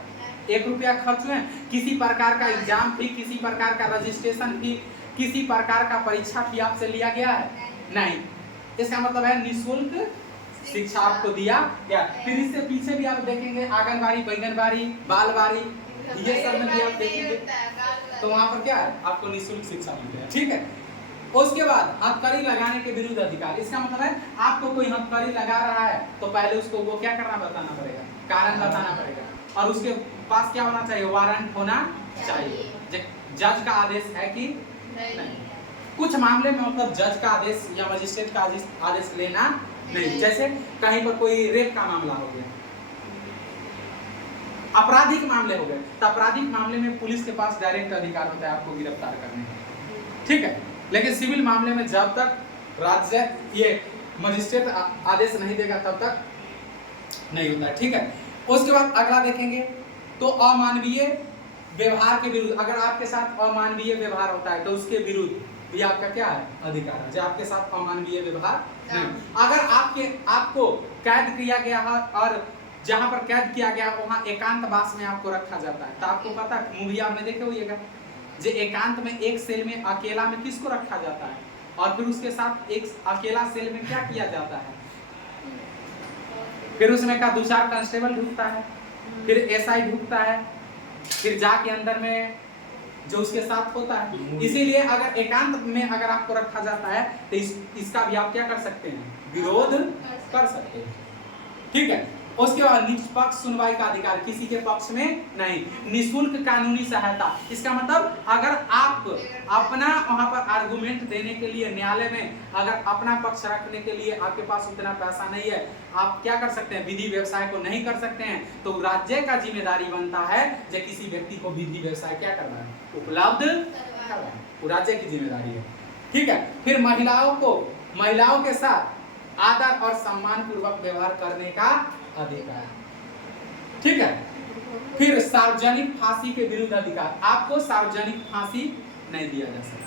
1 रुपया खर्च हुए, किसी प्रकार का एग्जाम फी, किसी प्रकार का रजिस्ट्रेशन फी, किसी प्रकार का परीक्षा फी आपसे लिया गया है, नहीं। इसका मतलब है निःशुल्क शिक्षा आपको दिया गया। फिर इससे पीछे भी आप देखेंगे आंगनबाड़ी, बैगनबाड़ी, बालबाड़ी, ये सब में भी आप देखेंगे तो वहाँ पर क्या है, आपको निःशुल्क शिक्षा मिलती है। ठीक है, उसके बाद हथकड़ी लगाने के विरुद्ध अधिकार। इसका मतलब है आपको कोई हथकड़ी लगा रहा है तो पहले उसको वो क्या करना, बताना पड़ेगा, कारण बताना पड़ेगा, और उसके पास क्या होना चाहिए, वारंट होना चाहिए। जज का आदेश है कि नहीं। कुछ मामले में मतलब जज का आदेश या मजिस्ट्रेट का आदेश लेना नहीं। जैसे कहीं पर कोई रेप का मामला हो गया, आपराधिक मामले हो गए, तो आपराधिक मामले में पुलिस के पास डायरेक्ट अधिकार होता है आपको गिरफ्तार करने का। ठीक है, लेकिन सिविल मामले में जब तक राज्य ये मजिस्ट्रेट आदेश नहीं देगा तब तक नहीं होता है। ठीक है, उसके बाद अगला देखेंगे तो अमानवीय व्यवहार के विरुद्ध, अगर आपके साथ अमानवीय व्यवहार होता है तो उसके विरुद्ध ये आपका क्या है, अधिकार है। जो आपके साथ अमानवीय व्यवहार नहीं, अगर आपको कैद किया गया है और जहां पर कैद किया गया वहां एकांतवास में आपको रखा जाता है, तो आपको पता है मूवी आपने देखे होइएगा, जो एकांत में एक सेल में अकेला में किसको रखा जाता है, और फिर उसके साथ एक अकेला सेल में क्या किया जाता है, फिर उसमें का 2-4 कांस्टेबल ढूंढता है, फिर एसआई ढूंढता है, फिर जाके अंदर में जो उसके साथ होता है। इसीलिए अगर एकांत में अगर आपको रखा जाता है तो इसका भी आप क्या कर सकते हैं, विरोध कर सकते हैं। ठीक है, उसके बाद निष्पक्ष सुनवाई का अधिकार, किसी के पक्ष में नहीं। निःशुल्क कानूनी सहायता, इसका मतलब अगर आप अपना वहां पर आर्गुमेंट देने के लिए न्यायालय में अगर अपना पक्ष रखने के लिए आपके पास उतना पैसा नहीं है, आप क्या कर सकते हैं, विधि व्यवसाय को नहीं कर सकते हैं, तो राज्य का जिम्मेदारी बनता है जो किसी व्यक्ति को विधि व्यवसाय क्या करना है, उपलब्ध करवाना, वो राज्य की जिम्मेदारी है। ठीक है, फिर महिलाओं के साथ आदर और सम्मान पूर्वक व्यवहार करने का अधिकार। ठीक है। फिर सार्वजनिक फांसी के विरुद्ध अधिकार, आपको सार्वजनिक फांसी नहीं दिया जा सकता।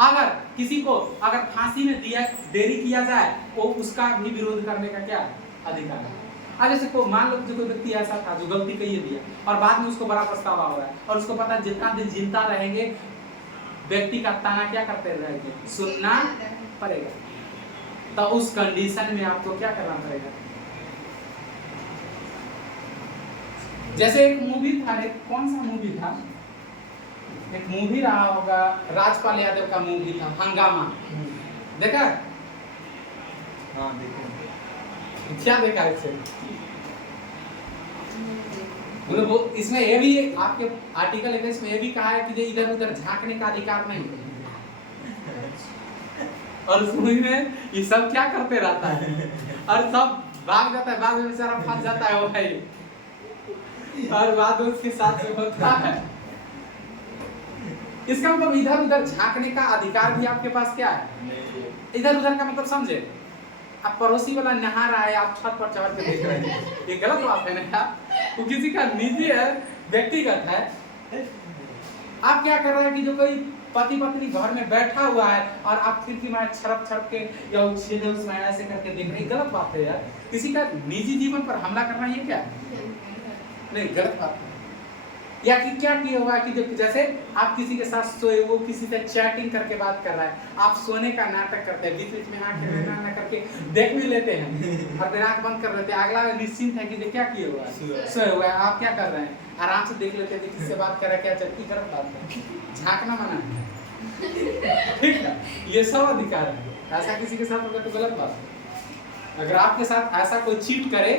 अगर किसी को अगर फांसी में दिया देरी किया जाए वो उसका भी विरोध करने का क्या अधिकार है। अब जैसे को मान लो जो कोई व्यक्ति ऐसा था जो गलती कही दिया और बाद में उसको बड़ा पछतावा हो रहा है और उसको पता जितना दिन जिंदा रहेंगे व्यक्ति का ताना क्या करते रहेंगे, सुनना पड़ेगा। तो उस कंडीशन में आपको क्या करना पड़ेगा। जैसे एक मूवी था, एक कौन सा मूवी था, एक मूवी रहा होगा राजपाल यादव का मूवी था हंगामा, देखा? हाँ देखें। क्या देखा इसे? वो इसमें ये भी आपके आर्टिकल है, इसमें ये भी कहा है कि इधर उधर झांकने का अधिकार नहीं। और उस मूवी में ये सब क्या करते रहता है और सब भाग जाता है, बाद में बेचारा फंस जाता है वो भाई, और बाद में उसके साथ जो होता है। इसका मतलब इधर उधर झांकने का अधिकार भी आपके पास क्या है। इधर उधर का मतलब समझे, आप पड़ोसी वाला नहा रहा है, आप छत पर चढ़ के देख रहे हैं, ये गलत बात है ना। वो किसी का निजी है, व्यक्तिगत है। आप क्या कर रहे हैं कि जो कोई पति पत्नी घर में बैठा हुआ है और आप खिड़की में छड़प छड़प के या उछेद उसमें ऐसे करके देख रहे हैं, गलत बात है यार। किसी का निजी जीवन पर हमला करना ये क्या है, नहीं गलत बात है। या कि क्या किया हुआ है कि जैसे आप किसी के साथ सोए, वो किसी से चैटिंग करके बात कर रहा है, आप सोने का नाटक करते हैं, बीच बीच में आंखें ना करके देख भी लेते हैं और फिर आंख बंद कर लेते हैं, अगला निश्चिंत है कि क्या किया हुआ है, सोए हुआ है। आप क्या कर रहे हैं, आराम से देख लेते हैं किससे बात कर रहा है, क्या चलती गलत बात है, झांकना मना है। ठीक है, ये सब अधिकार है। ऐसा किसी के साथ होगा तो गलत बात है। अगर आपके साथ ऐसा कोई चीट करे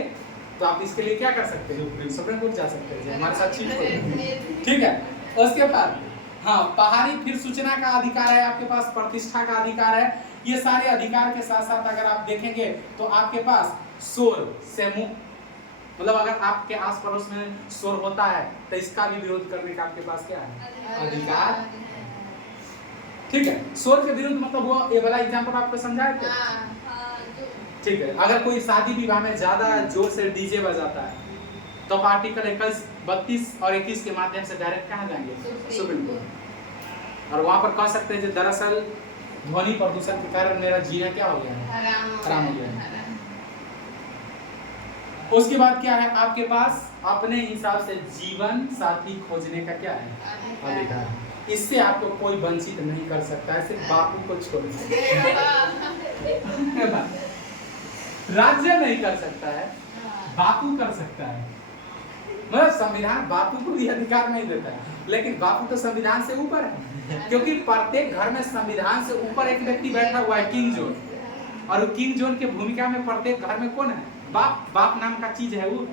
तो आप इसके लिए क्या कर सकते हैं, सुप्रीम कोर्ट जा सकते हैं हमारे साथ चीट हो। ठीक है। उसके बाद हाँ पहाड़ी फिर सूचना का अधिकार है आपके पास, प्रतिष्ठा का अधिकार है। ये सारे अधिकार के साथ साथ अगर आप देखेंगे तो आपके पास शोर से मतलब अगर आपके आस पड़ोस में शोर होता है तो इसका भी विरोध करने का आपके पास क्या है, अधिकार। ठीक है। शोर के विरुद्ध मतलब वो ये वाला एग्जांपल आपको समझाए थे। ठीक है। अगर कोई शादी विवाह में ज्यादा जोर से डीजे बजाता है तो आर्टिकल 21, 32 और 21 के माध्यम से डायरेक्ट कहाँ जाएंगे, सुप्रीम कोर्ट। और वहां पर कह सकते हैं कि दरअसल ध्वनि प्रदूषण के कारण मेरा जीना क्या हो गया है, हराम हो गया है। उसके बाद क्या है आपके पास, अपने हिसाब से जीवन साथी खोजने का क्या है, अधिकार। इससे आपको कोई वंचित नहीं कर सकता है, सिर्फ बापू को छोड़ राज्य नहीं कर सकता है, बापू कर सकता है। मतलब संविधान बापू को भी अधिकार नहीं देता है, लेकिन बापू तो संविधान से ऊपर है, क्योंकि प्रत्येक घर में संविधान से ऊपर एक व्यक्ति बैठा हुआ है, किंग जोन। और किंग जोन के भूमिका में प्रत्येक घर में कौन है, बाप। बाप नाम का चीज है वो।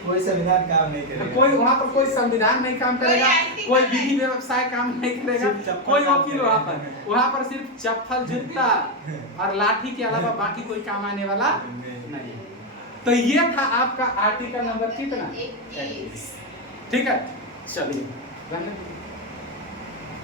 कोई संविधान काम नहीं करेगा, कोई वहाँ पर कोई संविधान नहीं काम करेगा, कोई विधि व्यवसाय काम नहीं करेगा, कोई वकील वहाँ पर सिर्फ चप्पल जूता और लाठी के अलावा बाकी कोई काम आने वाला नहीं। तो ये था आपका आर्टिकल नंबर कितना, 21। ठीक है, चलिए।